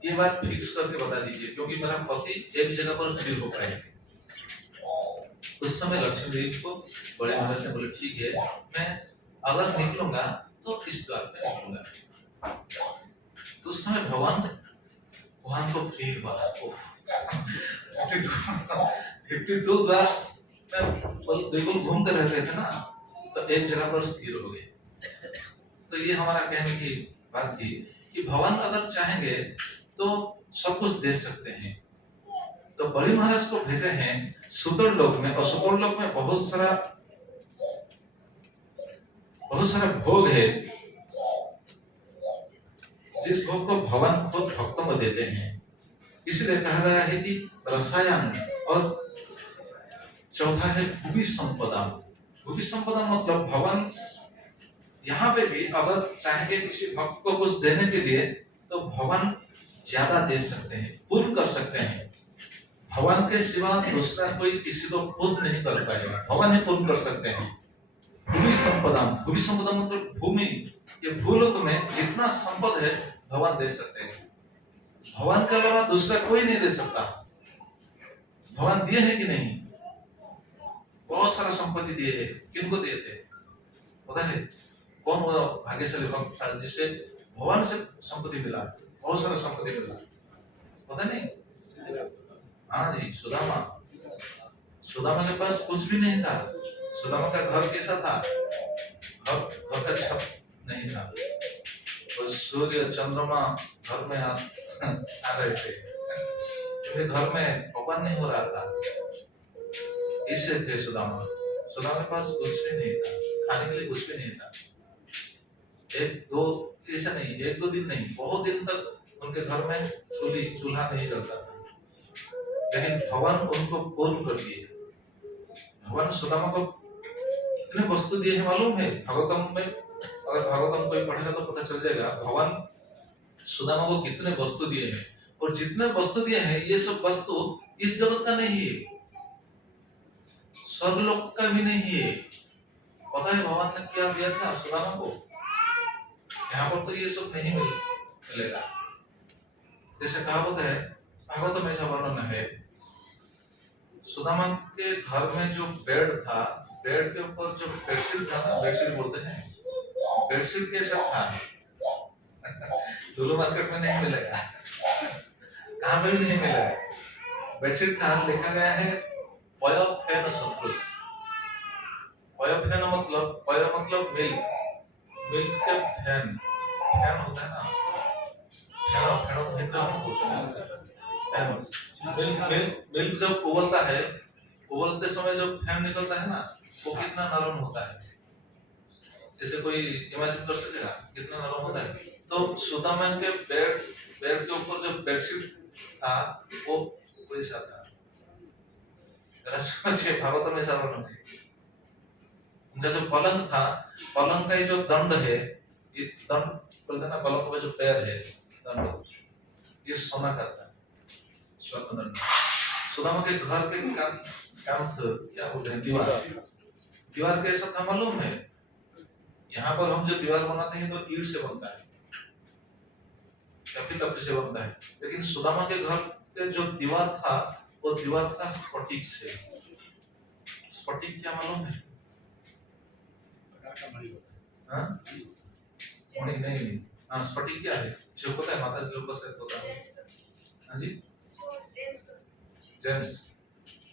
ये बात फिक्स करके बता दीजिए, क्योंकि मेरा पति एक जगह पर स्थिर हो पाए। उस समय लक्ष्मी देवी को बड़े महाराज ने बोले, ठीक है, मैं अगर निकलूंगा तो इस द्वार पे निकलूंगा। तो उस समय भगवान को फील हुआ, 52 द्वार में बिल्कुल घूमते रहते थे ना, तो एक जगह पर स्थिर हो गए। तो ये हमारा कहने की बात थी कि भगवान अगर चाहेंगे तो सब कुछ दे सकते हैं। तो बलि महाराज को भेजे हैं सुतोड़ लोक में, और सुतोड़ लोक में बहुत सारा भोग है, जिस भोग को भगवान खुद भक्तों को देते हैं। इसलिए कहा गया है कि रसायन, और चौथा है भूमि संपदा। भूमि संपदा मतलब भगवान यहाँ पे भी अगर चाहेंगे किसी भक्त को कुछ देने के लिए, तो भगवान ज्यादा दे सकते हैं, पूर्ण कर सकते हैं। भगवान के सिवा दूसरा कोई किसी को पूर्ण नहीं कर पाएगा, भगवान ही पूर्ण कर सकते हैं। भूमि संपदा, भूमि संपदा मतलब भूमि, ये भूलोक में जितना संपद है भगवान दे सकते हैं। भगवान के अलावा दूसरा कोई नहीं दे सकता। भगवान दिए हैं कि नहीं? बहुत सारा संपत्ति दिए है। किनको दिए थे पता है? कौन वो भाग्यशाली भक्त था जिसे भगवान से संपत्ति मिला, बहुत सारा संपत्ति मिला, पता नहीं? हाँ जी, सुदामा। सुदामा के पास कुछ भी नहीं था। सुदामा का घर कैसा था? घर का छत नहीं था, और सूर्य चंद्रमा घर में आ रहे थे, क्योंकि घर में पवन नहीं हो रहा था। इससे थे सुदामा। सुदामा के पास कुछ भी नहीं था, खाने के लिए कुछ भी नहीं था। एक दो ऐसा नहीं, एक दो दिन नहीं, बहुत दिन तक उनके घर में चूल्हा नहीं जलता था। लेकिन भगवान उनको पूर्ण कर दिए। भगवान सुदामा को कितने वस्तु दिए हैं मालूम है? भागवतम में, अगर भागवतम कोई पढ़ेगा तो पता चल जाएगा भगवान सुदामा को कितने वस्तु दिए हैं। और जितने वस्तु दिए हैं ये सब वस्तु इस जगत का नहीं है, स्वर्गलोक का भी नहीं है। पता है भगवान ने क्या दिया था सुदामा को? यहाँ पर तो ये सब नहीं मिलेगा। जैसे कहावत है, भागवत में ऐसा वर्णन है, सुदामा के घर में जो बेड था, बेड के ऊपर जो बेडशीट था ना, बेडशीट बोलते हैं, बेडशीट कैसा था? लुलु मार्केट में नहीं मिलेगा, कहाँ पे भी नहीं मिलेगा। बेडशीट था, लिखा गया है पयोफेन सदृश। पयोफेन मतलब, पयो मतलब मिल्क, मिल्क के फैन, फैन होता है ना, मिल्क जब उबलता है, उबलते समय जब फैन निकलता है ना, वो कितना नरम होता है, जैसे कोई इमेजिन कर सकेगा कितना नरम होता है। तो सुदामा के बेड के ऊपर जो बेडशीट था वो वैसा था। भागवत में ऐसा वर्णन है। उनका जो पलंग था, पलंग का जो दंड है, ये दंड बोलते ना, पलंग में जो पैर है दंड, ये सोना का था, स्वर्ण दंड। सुदामा के घर के कांथ क्या बोलते हैं, दीवार कैसा था मालूम है? यहाँ पर हम जो दीवार बनाते हैं तो ईंट से बनता है या फिर लकड़ी से बनता है, लेकिन सुदामा के घर के जो दीवार था वो दीवार था स्फटिक से। स्फटिक क्या मालूम है? हाँ? मणि नहीं, हाँ, स्फटिक क्या है? जो पता है माता जी लोग को शायद पता है। हाँ जी, जेम्स।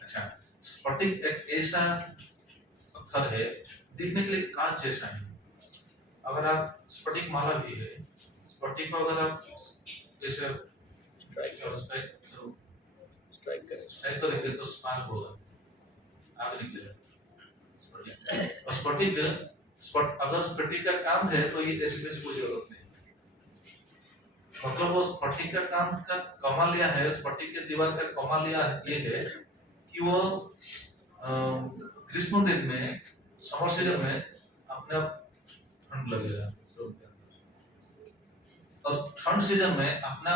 अच्छा, स्फटिक एक ऐसा पत्थर है, दिखने के लिए कांच जैसा है। अगर आप स्फटिक माला भी है, स्फटिक को अगर आप जैसे स्ट्राइक करेंगे तो स्पार्क होगा, आग निकलेगा। स्फटिक और स्फटिक, अगर स्फटिक का काम है तो ये ऐसी कोई जरूरत नहीं। मतलब वो स्फटिक का काम का कमाल यह है, स्फटिक के दीवार का कमाल ये है कि वो ग्रीष्म दिन में, समर सीजन में अपने आप ठंड लगेगा, और ठंड सीजन में अपना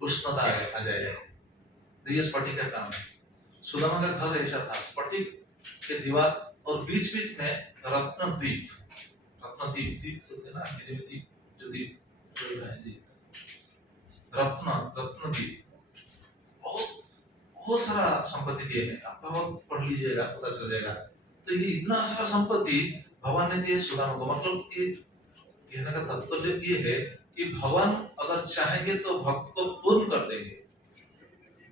उष्णता आ जाएगा। तो ये स्फटिक का काम है। सुदामा का घर ऐसा था, स्फटिक के दीवार और बीच बीच में रत्नदीप, दीप होते हैं ना, दीप जो दीप रत्नदीप, बहुत सारा संपत्ति दिए हैं। आप बहुत पढ़ लीजिएगा, पता चल जाएगा। तो ये इतना सारा संपत्ति भगवान ने दिए सुदामा को। मतलब ये कहने का तात्पर्य ये है कि भगवान अगर चाहेंगे तो भक्त को पूर्ण कर देंगे,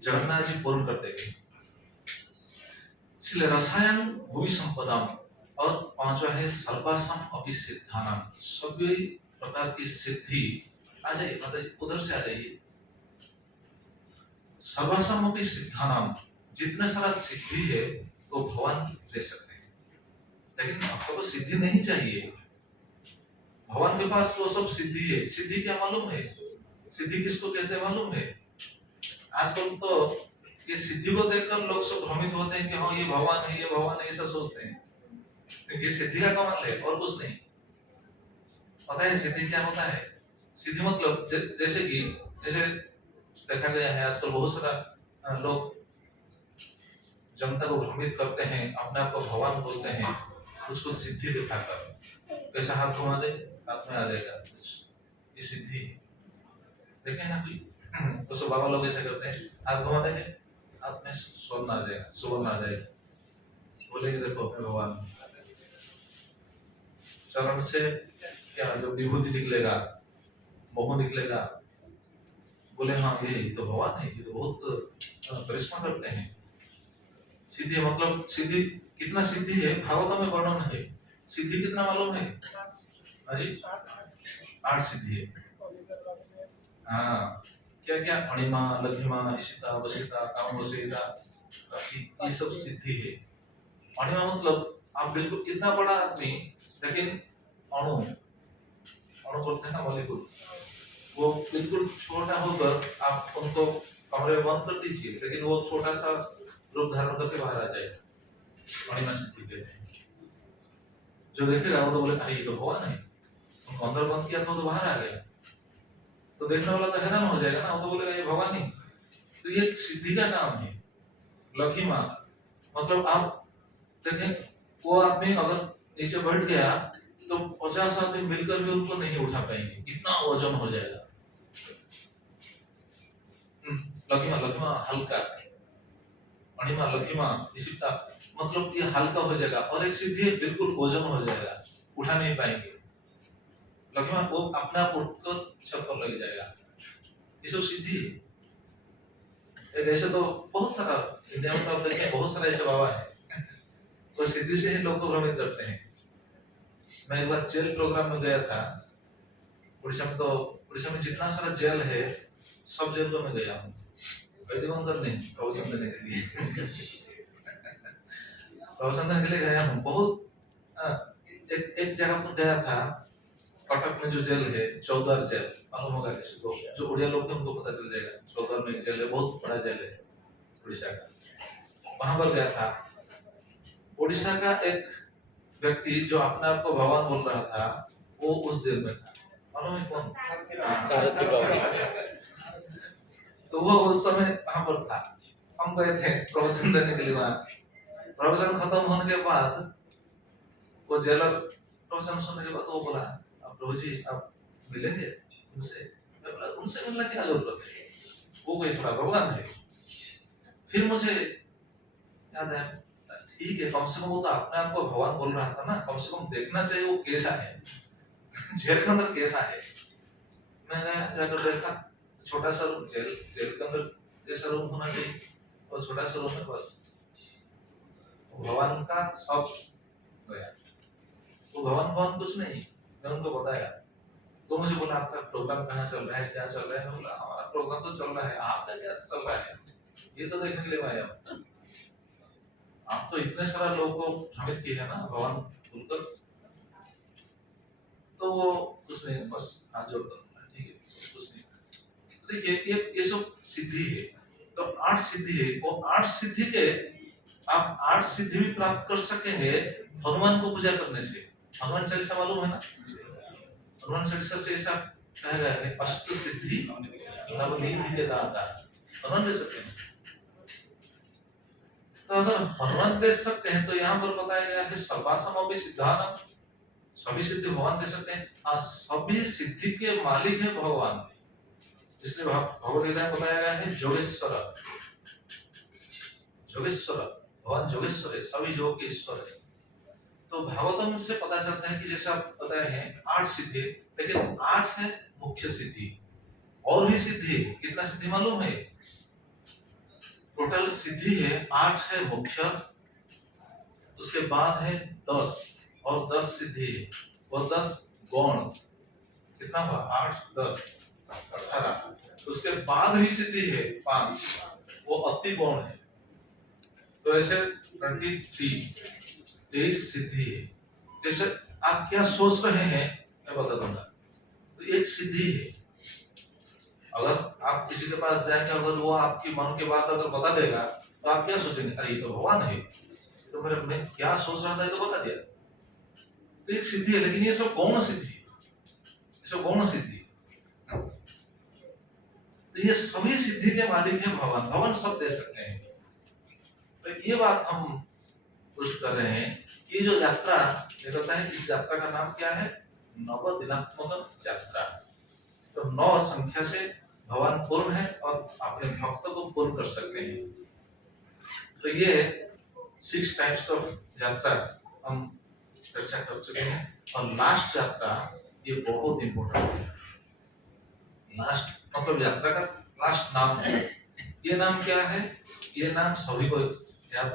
जगन्नाथ जी पूर्ण कर देंगे। इसलिए रसायन भूमि संपदाम, और पांचवा है सर्वासम अपि सिद्धानाम, सभी प्रकार की सिद्धि। आ जाइए माता जी, उधर से आ जाइए। सर्वासम अपि सिद्धानाम, जितने सारा सिद्धि है वो भगवान दे सकते हैं। लेकिन आपको तो सिद्धि नहीं चाहिए, भगवान के पास वो सब सिद्धि है। सिद्धि क्या मालूम है? सिद्धि किसको कहते हैं मालूम है? आजकल तो ये सिद्धि को देखकर लोग सब भ्रमित होते हैं कि हाँ ये भगवान है, ये भगवान है, ऐसा सोचते हैं। ये सिद्धि का कमाल है और कुछ नहीं। पता है सिद्धि क्या होता है? सिद्धि मतलब जैसे देखा गया है आजकल बहुत सारा लोग जनता को भ्रमित करते हैं, अपने आप को भगवान बोलते हैं, उसको सिद्धि दिखाकर कैसा हाथ घुमा दे, हाथ में आ जाएगा ये सिद्धि। देखे ना कोई तो सो बाबा लोग ऐसे करते हैं, हाथ घुमा देंगे, हाथ में स्वर्ण आ जाएगा, सुवर्ण आ जाएगा, बोलेंगे देखो भगवान। चरण से क्या जो विभूति निकलेगा, मोह निकलेगा, बोले हाँ ये तो भगवान है, ये तो बहुत करिश्मा करते हैं। सिद्धि मतलब सिद्धि कितना सिद्धि है भागवत में वर्णन है। सिद्धि कितना मालूम है? हाँ जी 8 सिद्धि है। हाँ क्या क्या? अणिमा, लघिमा, ईशिता, वशिता, कामवशिता, ये सब सिद्धि है। अणिमा मतलब आप बिल्कुल इतना बड़ा आदमी लेकिन अणु बोलते हैं ना मॉलिक्यूल, वो बिल्कुल छोटा होकर आप उनको कमरे में बंद कर दीजिए लेकिन वो छोटा सा रूप धारण करके बाहर आ जाएगा। अणिमा सिद्धि कहते हैं। जो देखेगा वो तो बोले भाई ये तो भगवान है, उनको अंदर बंद किया तो बाहर आ गया, तो देखने वाला तो हैरान हो जाएगा ना, वो तो बोलेगा ये भगवान नहीं। तो ये सिद्धि का काम है। लघिमा मतलब आप देखें वो आदमी अगर नीचे बैठ गया तो 50 आदमी मिलकर भी उनको नहीं उठा पाएंगे, इतना वजन हो जाएगा। लघिमा हल्का, अणिमा, लघिमा, ईशिता मतलब ये हल्का हो जाएगा, और एक सिद्धि बिल्कुल वजन हो जाएगा, उठा नहीं पाएंगे। लघिमा वो अपने आप उठकर छत पर लग जाएगा, ये सब सिद्धि है। ऐसे तो बहुत सारा इंडिया में तो देखें बहुत सारा ऐसे बाबा है, तो सिद्धि से ही लोग को भ्रमित करते हैं। मैं एक बार जेल प्रोग्राम में गया था उड़ीसा में, तो उड़ीसा में जितना सारा जेल है सब जेलों में गया हूँ, प्रवचन करने के लिए प्रवचन देने के लिए गया हूँ। बहुत एक जगह पर गया था, कटक में जो जेल है चौधर जेल, मालूम होगा किसी को, जो उड़िया लोग हैं उनको पता चल जाएगा। चौधर में एक जेल है, बहुत बड़ा जेल है उड़ीसा का, वहां पर गया था। उड़ीसा का एक व्यक्ति जो अपने आप को भगवान बोल रहा था वो उस जेल में था, मालूम है कौन? सारथी बाबा। तो वो उस समय वहां पर था। हम गए थे प्रवचन देने के लिए वहां। प्रवचन खत्म होने के बाद वो जेलर प्रवचन सुनने के बाद वो बोला प्रभु जी आप मिलेंगे उनसे? मैं बोला उनसे मिलने की क्या जरूरत है, वो कोई थोड़ा भगवान है। फिर मुझे याद है ठीक है, कम से कम वो तो अपने आप को भगवान बोल रहा था ना, कम से कम देखना चाहिए वो कैसा है जेल के अंदर कैसा है। मैंने जाकर देखा, छोटा सा रूम, जेल के अंदर जैसा रूम होना चाहिए, और छोटा सा रूम है बस। भगवान का सब गया, वो भगवान कुछ नहीं। मैं उनको बताया, तो मुझे बोला आपका प्रोग्राम कहाँ चल रहा है, क्या चल रहा है? मैं बोला हमारा प्रोग्राम तो चल रहा है, आपका क्या चल रहा है ये तो देखने के लिए आया हूं। आप तो इतने सारा लोगों को भ्रमित किए है ना भगवान बोलकर। तो वो कुछ नहीं, बस हाथ जोड़कर ठीक है कुछ नहीं। देखिए ये सब सिद्धि है, तो 8 सिद्धि है। वो 8 सिद्धि के आप 8 सिद्धि भी प्राप्त कर सकेंगे हनुमान को पूजा करने से। हनुमान चालीसा मालूम है ना? हनुमान चालीसा से ऐसा कहा गया है अष्ट सिद्धि नवनीत के दाता हनुमान दे सकते हैं। तो अगर हनुमान दे सकते हैं तो यहाँ पर बताया गया है सर्वासमपि सिद्धानां, सभी सिद्धि भगवान दे सकते हैं। सभी सिद्धि के मालिक है भगवान, इसलिए भगवद गीता में बताया गया है जोगेश्वर भगवान जोगेश्वर है, सभी योग के ईश्वर है। तो भागवतम से पता चलता है कि जैसा आप बताए हैं 8 सिद्धि, लेकिन 8 है मुख्य सिद्धि, और भी सिद्धि कितना सिद्धि मालूम है? टोटल सिद्धि है 8 है मुख्य, उसके बाद है 10 और 10 सिद्धि और 10 गौण। कितना हुआ? 8 10 18। उसके बाद ही सिद्धि है 5, वो अति गौण है। तो ऐसे 23 सिद्धि है। जैसे आप क्या सोच रहे हैं मैं बता दूंगा, तो एक सिद्धि है। अगर आप किसी के पास जाएंगे, अगर वो आपकी मन की बात अगर बता देगा तो आप क्या सोचेंगे? अरे ये तो भगवान है, तो फिर मैं क्या सोच रहा था ये तो बता दिया। तो एक सिद्धि है, लेकिन ये सब गौण सिद्धि, ये सब गौण सिद्धि। तो ये सभी सिद्धि के मालिक है भगवान, भगवान सब दे सकते हैं। तो ये बात हम पुष्ट कर रहे हैं कि जो यात्रा निकलता है, इस यात्रा का नाम क्या है? नवदिनात्मक यात्रा। तो 9 संख्या से भगवान पूर्ण है और अपने भक्त को पूर्ण कर सकते हैं। तो ये 6 टाइप्स ऑफ यात्रा हम चर्चा कर चुके हैं। और लास्ट यात्रा ये बहुत इंपॉर्टेंट है। लास्ट मतलब यात्रा का लास्ट नाम है। ये नाम क्या है? ये नाम सभी को याद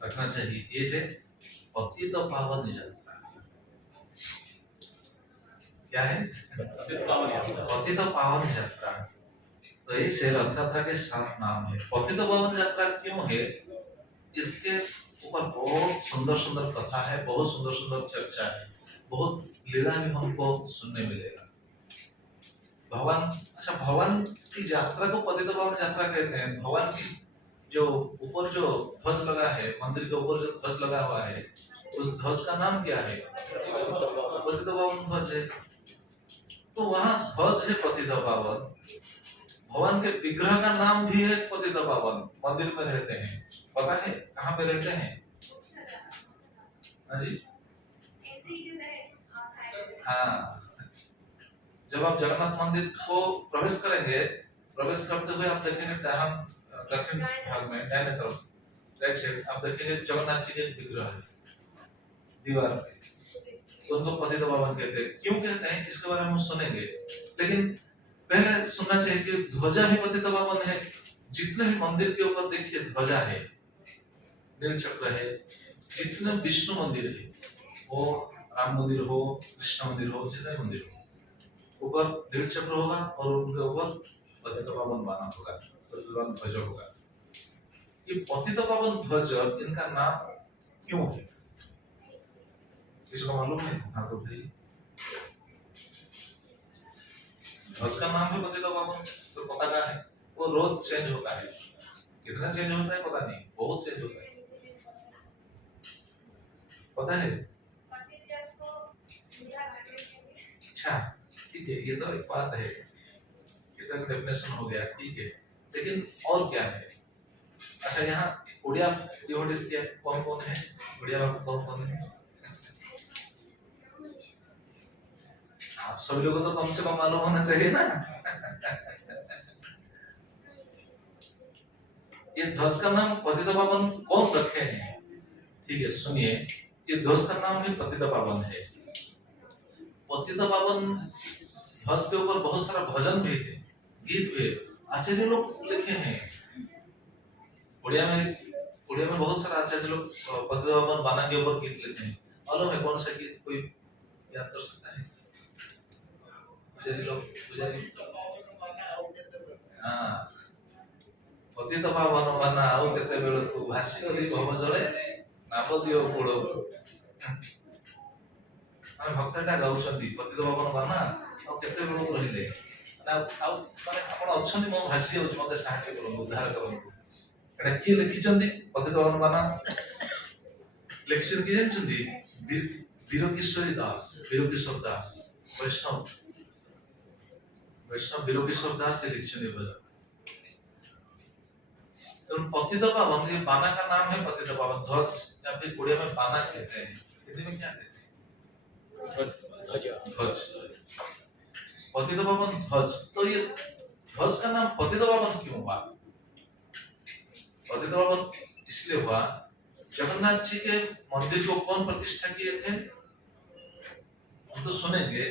रखना चाहिए। ये है पतित पावन यात्रा। क्या है? पतित पावन यात्रा। तो ये रथ यात्रा के 7 नाम है। पतित पावन यात्रा क्यों है? इसके ऊपर बहुत सुंदर सुंदर कथा है, बहुत सुंदर सुंदर चर्चा है, बहुत लीला भी हमको सुनने मिलेगा। भगवान की यात्रा को पतित पावन यात्रा कहते हैं। भगवान की जो ऊपर जो ध्वज लगा है, मंदिर के ऊपर जो ध्वज लगा हुआ है, उस ध्वज का नाम क्या है? पतित पावन ध्वज है। तो वहां ध्वज है पतित पावन। भगवान के विग्रह का नाम भी है पतित पावन। मंदिर में रहते हैं, पता है कहाँ पे रहते हैं? हाँ जी, हाँ। जब आप जगन्नाथ मंदिर को प्रवेश करेंगे, प्रवेश करते हुए आप देखेंगे दक्षिण भाग में दाहिने तरफ राइट साइड आप देखेंगे जगन्नाथ जी के विग्रह है दीवार पे। उनको पतित पावन कहते हैं। क्यों कहते हैं इसके बारे में हम सुनेंगे, लेकिन पहले सुनना चाहिए कि ध्वजा भी पतित पावन है। जितने भी मंदिर के ऊपर देखिए ध्वजा है, नील चक्र है। जितने विष्णु मंदिर है, वो राम मंदिर हो, कृष्ण मंदिर हो, जितने मंदिर हो, ऊपर नील चक्र होगा और उनके ऊपर पतित पावन बाना होगा, पतित पावन ध्वज होगा। ये पतित पावन ध्वज इनका नाम क्यों है? किसी को मालूम है? हाँ तो भाई, ध्वज का नाम है पतित पावन, तो पता क्या है? वो रोज चेंज होता है। कितना चेंज होता है पता नहीं, बहुत चेंज होता है। पता है? अच्छा ठीक है, ये तो एक बात है, इसका डेफिनेशन हो गया, ठीक है। लेकिन और क्या है? अच्छा, यहाँ उड़िया डिवोटीज के कौन कौन है? उड़िया में कौन कौन है? आप सभी लोगों को तो कम से कम मालूम होना चाहिए ना। ये ध्वज का नाम पतित पावन कौन रखे हैं? ठीक है, सुनिए, ये ध्वज का नाम है पतित पावन है। पतित पावन ध्वज के ऊपर बहुत सारा भजन भी है, गीत भी है, आचार्य लोग लिखे हैं। उड़िया में बहुत सारा आचार्य लोग पतित पावन बाना के ऊपर गीत लिखते हैं। मालूम है कौन सा गीत? कोई याद कर सकता है? आचार्य लोग हाँ, पतित पावन बाना आउ केते बेल तू भासी नदी भव जळे नाम दियो गोड़। ଆମେ ଭକ୍ତଟା ଗାଉଛନ୍ତି ପତିତ ପାବନ ବାନା ଆଉ କେତେ ବେଳକୁ ରହିଲେ ଆଉ ମାନେ ଆପଣ ଅଛନ୍ତି, ମୁଁ ଭାସି ଯାଉଛି, ମତେ ସାହାଯ୍ୟ କରନ୍ତୁ, ଉଦ୍ଧାର କରନ୍ତୁ। ଏଟା କିଏ ଲେଖିଛନ୍ତି? ପତିତ ପାବନ ବାନା ଲେଖିଛନ୍ତି କିଏ ଜାଣିଛନ୍ତି? ବୀରକିଶୋର ଦାସ वैष्णव बीरकिशोर दास से लिखित भजन। तो पतित पावन, ये बाना का नाम है पतित पावन। ध्वज या फिर उड़िया में बाना कहते हैं, हिंदी में क्या कहते हैं? ध्वज। पतित पावन ध्वज। तो ये ध्वज का नाम पतित पावन क्यों हुआ? पतित पावन इसलिए हुआ, जगन्नाथ जी के मंदिर को कौन प्रतिष्ठा किए थे? हम तो सुनेंगे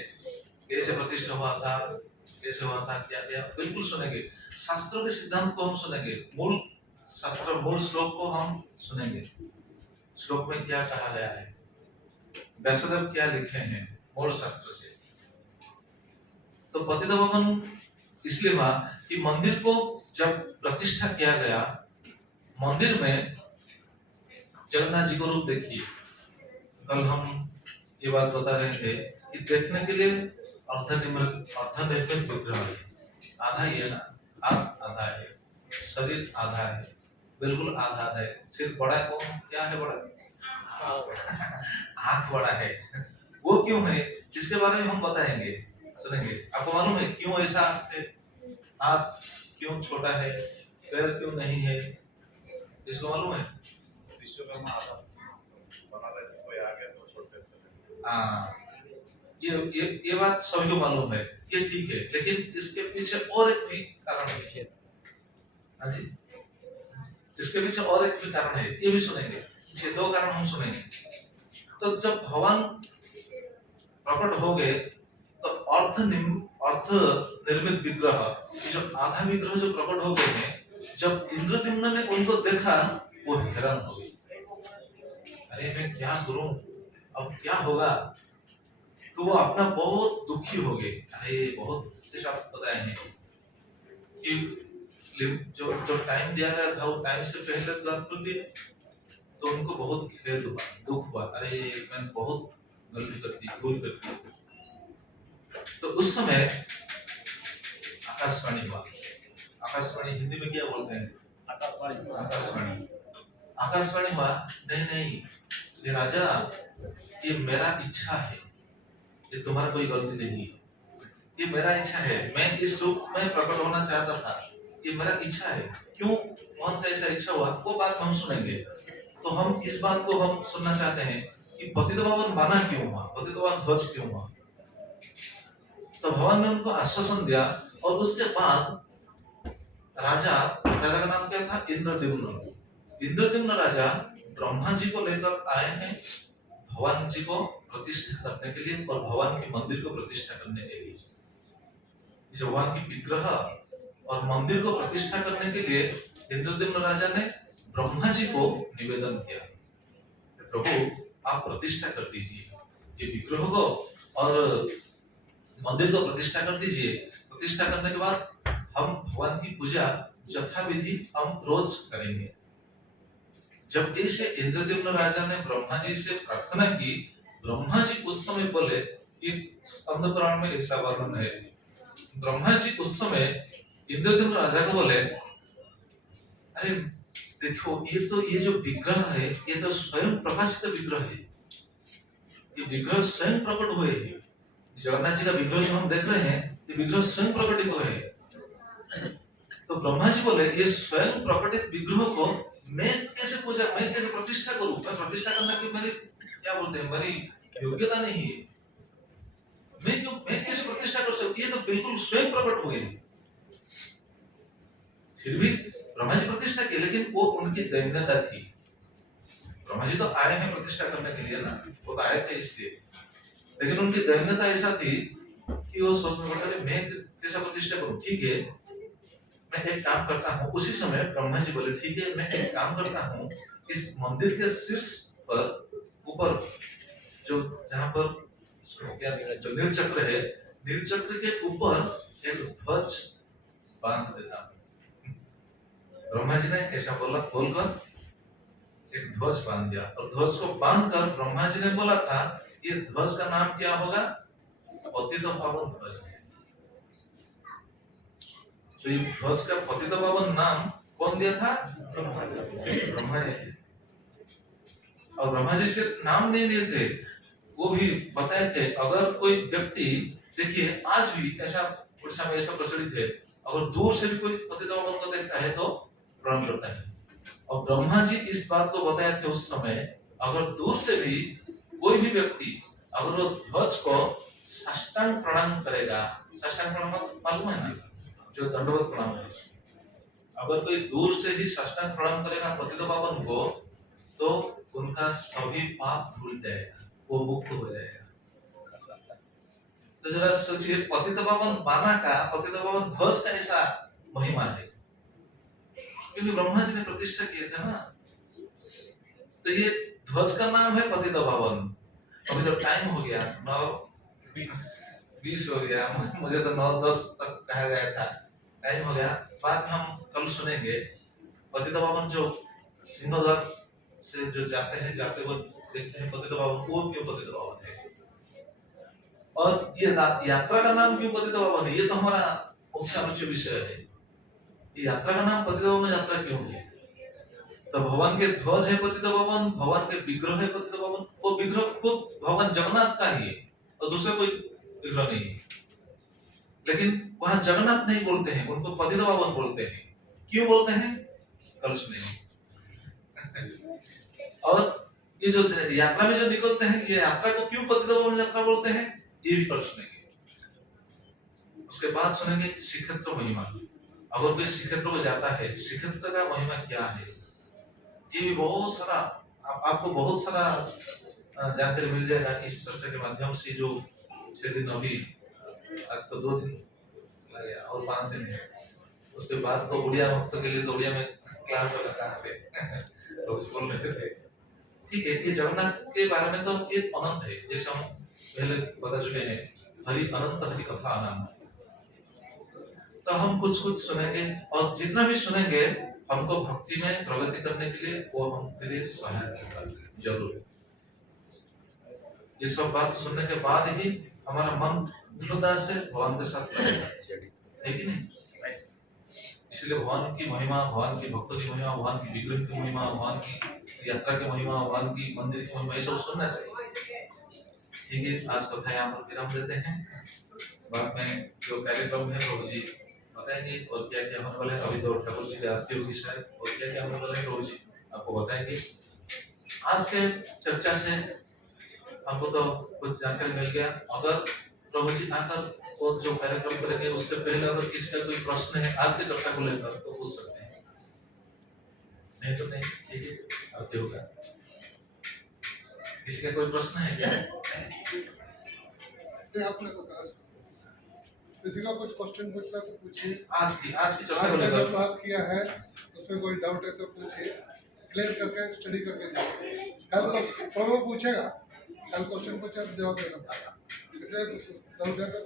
कैसे प्रतिष्ठा हुआ था, कैसे हुआ था, क्या क्या, बिल्कुल सुनेंगे। शास्त्रों के सिद्धांत को हम सुनेंगे, मूल शास्त्र, मूल श्लोक को हम सुनेंगे। श्लोक में क्या कहा गया है, व्यासदेव क्या लिखे हैं मूल शास्त्र से। तो पतित पावन इसलिए हुआ कि मंदिर को जब प्रतिष्ठा किया गया, मंदिर में जगन्नाथ जी को रूप देखिए। कल हम ये बात बता रहे थे कि देखने के लिए अर्धनिर्मित विग्रह है। आधा ही है ना, आधा है, शरीर आधा है, बिल्कुल आधा है। सिर्फ बड़ा कौन, क्या है बड़ा? आँख बड़ा है। वो क्यों है, जिसके बारे में हम बताएंगे, सुनेंगे। आपको मालूम है क्यों ऐसा है? हाथ क्यों छोटा है, पैर क्यों नहीं है, इसको मालूम है? विश्वकर्मा आता बना रहे थे, कोई आ गया तो छोड़ते थे। हाँ, ये बात सभी को मालूम है, ये ठीक है, लेकिन इसके पीछे और एक भी कारण है। हाँ जी, इसके पीछे और एक भी कारण है, ये भी सुनेंगे। ये दो कारण हम सुनेंगे। तो जब भगवान प्रकट हो गए तो अर्थ निर्मित विग्रह, जो आधा विग्रह जो प्रकट हो गए हैं, जब इंद्रद्युम्न ने उनको देखा वो हैरान हो गए। अरे मैं क्या करूं, अब क्या होगा? तो वो अपना बहुत दुखी हो गए। अरे बहुत से शब्द बताए हैं कि जो टाइम दिया गया था वो टाइम से पहले तुरंत कर दिए, तो उनको बहुत खेद हुआ, दुख हुआ। अरे मैंने बहुत गलती कर दी, भूल कर दी। तो उस समय आकाशवाणी हुआ। आकाशवाणी हिंदी में क्या बोलते हैं? आकाशवाणी। आकाशवाणी हुआ, नहीं नहीं ये राजा, ये मेरा इच्छा है, ये तुम्हारा कोई गलती नहीं है, ये मेरा इच्छा है, मैं इस रूप में प्रकट होना चाहता था, ये मेरा इच्छा है। क्यों मन से ऐसा इच्छा हुआ, वो बात हम सुनेंगे। तो हम इस बात को हम सुनना चाहते हैं कि पतितपावन बाना क्यों हुआ, पतितपावन ध्वज क्यों हुआ। तो भगवान ने उनको आश्वासन दिया, और उसके बाद राजा का नाम क्या था? इंद्रद्युम्न। इंद्रद्युम्न राजा ब्रह्मा जी को लेकर आए हैं भगवान जी को प्रतिष्ठा करने के लिए, और भगवान के मंदिर को प्रतिष्ठा करने के लिए। इस भगवान की विग्रह और मंदिर को प्रतिष्ठा करने के लिए इंद्रद्युम्न राजा ने ब्रह्मा जी को निवेदन किया, प्रभु आप प्रतिष्ठा कर दीजिए ये विग्रह को, और मंदिर को प्रतिष्ठा कर दीजिए। प्रतिष्ठा करने के बाद हम भगवान की पूजा यथाविधि हम रोज करेंगे। जब ऐसे इंद्रद्युम्न राजा ने ब्रह्मा जी से प्रार्थना की, ब्रह्मा जी उस समय बोले कि स्कंद पुराण में ऐसा वर्णन है, ब्रह्मा जी उस समय इंद्रद्युम्न राजा को बोले, अरे देखो ये जो विग्रह है, ये तो स्वयं प्रकाशित विग्रह है, ये विग्रह स्वयं प्रकट हुए हैं। जगन्नाथ जी का विग्रह जो हम देख रहे हैं, ये विग्रह स्वयं प्रकटित हुए हैं। तो ब्रह्मा जी बोले, ये स्वयं प्रकटित विग्रह को मैं कैसे पूजा, मैं कैसे प्रतिष्ठा करूं? मैं प्रतिष्ठा करने की मेरी क्या बोलते हैं, मेरी योग्यता नहीं है। मैं कैसे प्रतिष्ठा कर सकती है? तो बिल्कुल स्वयं प्रकट हुए। फिर भी ब्रह्मा जी प्रतिष्ठा की, लेकिन वो उनकी दैन्यता थी। ब्रह्मा जी तो आए हैं प्रतिष्ठा करने के लिए ना, वो तो आए थे इसलिए, लेकिन उनकी दैन्यता ऐसा थी कि वो सोचने पड़ता, मैं कैसा प्रतिष्ठा करूं? ठीक है, मैं एक काम करता हूँ। उसी समय ब्रह्मा जी बोले, ठीक है मैं एक काम करता हूँ, इस मंदिर के शीर्ष पर ऊपर जो जहाँ पर क्या जो नीलचक्र है, नीलचक्र के ऊपर एक ध्वज बांध देता हूँ। ब्रह्मा जी ने ऐसा बोलकर एक ध्वज बांध दिया, और ध्वज को बांधकर ब्रह्मा जी ने बोला था, ये ध्वज का नाम क्या होगा? पतितपावन ध्वज। तो ये ध्वज का पतितपावन नाम कौन दिया था? ब्रह्मा जी। और ब्रह्मा जी से नाम नहीं दिए थे, वो भी बताए थे, अगर कोई व्यक्ति, देखिए आज भी ऐसा उड़ीसा में ऐसा प्रचलित है, अगर दूर से भी कोई पतितपावन को देखता है तो प्रणाम करता है। और ब्रह्मा जी इस बात को बताए थे उस समय, अगर दूर से भी कोई भी व्यक्ति अगर वो ध्वज को साष्टांग प्रणाम करेगा, साष्टांग प्रणाम मालूम है जी, जो दंडवत प्रणाम है, अगर कोई दूर से ही साष्टांग प्रणाम करेगा पतितपावन को, तो उनका सभी पाप धुल जाएगा, वो मुक्त हो जाएगा। तो जरा सोचिए, पतितपावन बाना का, पतितपावन ध्वज का ऐसा महिमा है, क्योंकि ब्रह्मा जी ने प्रतिष्ठा किए थे ना। तो ये ध्वज का नाम है पतितपावन। अभी तो टाइम हो गया 9:20 हो गया, मुझे तो 9:10 तक कहा गया था, टाइम हो गया। बाद में हम कल सुनेंगे पतितपावन जो सिंहद्वार से जो जाते हैं, जाते वो देखते हैं पतितपावन, वो क्यों पतितपावन है, और ये यात्रा का नाम क्यों पतितपावन है, ये तो हमारा मुख्य आलोच्य विषय है। ये यात्रा का नाम पतितपावन यात्रा क्यों है? तो भगवान के ध्वज है पतितपावन, भगवान के विग्रह है पतितपावन। वो विग्रह खुद भगवान जगन्नाथ का ही है, और दूसरा कोई विग्रह नहीं है, लेकिन वहां जगन्नाथ नहीं बोलते हैं, उनको पतितपावन बोलते हैं। क्यों बोलते हैं? कल सुनेंगे। और ये जो यात्रा में जो निकलते हैं, ये यात्रा को क्यों पतितपावन यात्रा बोलते हैं, ये भी कल सुनेंगे। उसके बाद सुनेंगे श्रीक्षेत्र महिमा। अगर कोई श्रीक्षेत्र को जाता है, श्रीक्षेत्र का महिमा क्या है, ये भी बहुत सारा आपको बहुत सारा जानकारी मिल जाएगा इस चर्चा के माध्यम से। जो 6 दिन अभी, आज तो 2 दिन लगे और 5 दिन है, उसके बाद तो उड़िया भक्त के लिए तो उड़िया में क्लास होगा कहाँ पे रोज बोल रहे थे। ठीक है, ये जगन्नाथ के बारे में तो ये अनंत है, जैसे हम पहले बता चुके हैं, हरि अनंत हरि कथा अनंत। तो हम कुछ कुछ सुनेंगे और जितना भी सुनेंगे हमको भक्ति में प्रगति करने के लिए वो हमके लिए सहायता करेगा जरूर। ये सब बात सुनने के बाद ही हमारा मन दृढ़ता से भगवान के साथ रहेगा, है कि नहीं? इसलिए भगवान की महिमा, भगवान की भक्तों की महिमा, भगवान की विग्रह की महिमा, भगवान की यात्रा की महिमा, भगवान की मंदिर की महिमा, ये सब सुनना चाहिए। ठीक है, आज कथा यहाँ पर विराम देते हैं। बाद में जो कार्यक्रम है प्रभु जी बताएंगे और क्या क्या होने वाला है। अभी तो ठाकुर जी की आरती होगी शायद, और क्या क्या होने वाला है प्रभु जी आपको बताएंगे। आज के चर्चा से हमको तो कुछ जानकारी मिल गया। अगर प्रभु जी आकर वो जो कार्यक्रम करेंगे उससे पहले अगर किसी का कोई प्रश्न है आज की चर्चा को लेकर तो पूछ सकते हैं, नहीं तो नहीं। ठीक है, आरती होगा। किसी का कोई प्रश्न है क्या? आपने किसी का कुछ क्वेश्चन पूछना तो पूछिए। आज की चर्चा को जो लेकर क्लास किया है उसमें कोई डाउट है तो पूछिए, क्लियर करके स्टडी करके जाइए। कल को प्रभु पूछेगा, कल क्वेश्चन पूछा तो जवाब देना पड़ेगा, इसलिए डाउट है तो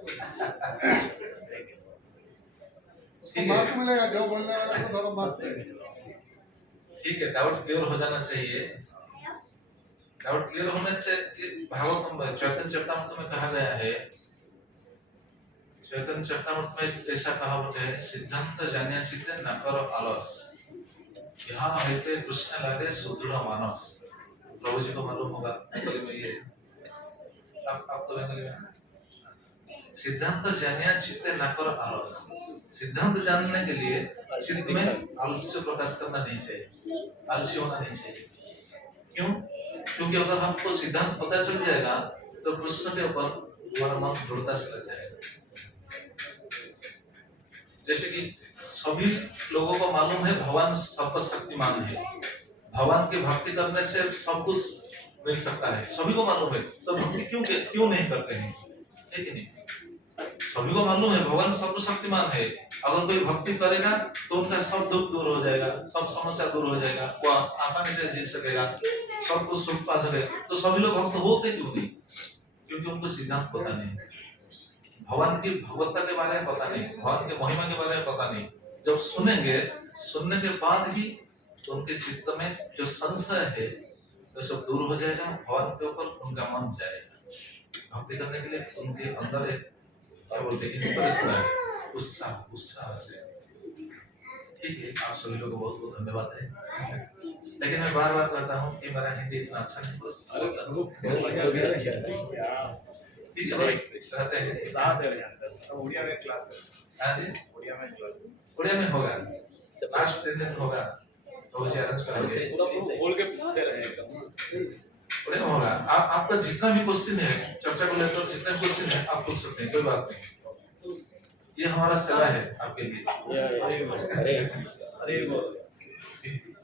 उसको मार्क मिलेगा, जो बोलने वाला को थोड़ा मार्क देगा। ठीक है, डाउट क्लियर हो जाना चाहिए। डाउट क्लियर होने से भागवत चैतन्य चरितामृत में कहा गया है, चैतन्य चरितामृत में ऐसा कहावत है, सिद्धांत जानिया चित्ते न करो आलस, यहाँ रहते कृष्ण लागे सुदृढ़ मानस। प्रभु जी को मालूम होगा बंगाली में ये, आप तो बंगाली में। सिद्धांत जानिया चित्ते न करो आलस, सिद्धांत जानने के लिए चित्त में आलस्य प्रकाश करना नहीं चाहिए, आलसी होना नहीं चाहिए। क्यों? क्योंकि अगर हमको सिद्धांत पता चल जाएगा तो कृष्ण के ऊपर हमारा मन दृढ़ता से लग जाएगा। जैसे कि सभी लोगों को मालूम है भगवान सर्वशक्तिमान है, भगवान की भक्ति करने से सब कुछ मिल सकता है, सभी को मालूम है, तो भक्ति क्यों नहीं करते हैं, है कि नहीं? सभी को मालूम है भगवान सर्वशक्तिमान है, अगर कोई भक्ति करेगा तो उनका सब दुख दूर हो जाएगा, सब समस्या दूर हो जाएगा, वो आसानी से जी सकेगा, सब कुछ सुख पा सकेगा। तो सभी लोग भक्त होते क्यों नहीं? क्योंकि उनको सिद्धांत पता नहीं, भगवान की भगवत्ता के बारे में पता नहीं, भगवान के महिमा के बारे में पता नहीं। जब सुनेंगे, सुनने के बाद ही उनके चित्त में जो संशय है वो सब दूर हो जाएगा, भगवान के ऊपर उनका मन जाएगा। भक्ति करने के लिए उनके अंदर एक क्या बोलते हैं, इंस्पिरेशन है, उत्साह से। ठीक है, आप सभी लोगों को बहुत बहुत धन्यवाद है। लेकिन मैं बार बार कहता हूँ कि मेरा हिंदी इतना अच्छा नहीं, बस ठीक है, बस कहते हैं साथ है अंदर उड़िया में क्लास कर। हाँ जी, उड़िया में होगा, लास्ट 3 दिन होगा, तो उसे अरेंज करेंगे, बोल के पूछते रहे एकदम उड़िया में होगा। आपका जितना भी क्वेश्चन है चर्चा को लेकर, जितने भी क्वेश्चन है आप पूछ सकते हैं, कोई बात नहीं। ये हमारा सेवा है आपके लिए।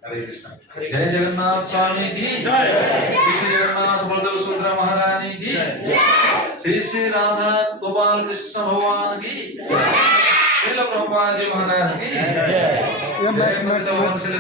हरे कृष्णा। जय जगन्नाथ स्वामी की जय, श्री जगन्नाथ बलदेव सुभद्रा महारानी की जय, श्री श्री राधा गोपाल कृष्ण भगवान की जय, श्रील प्रभुपाद जी महाराज की जय।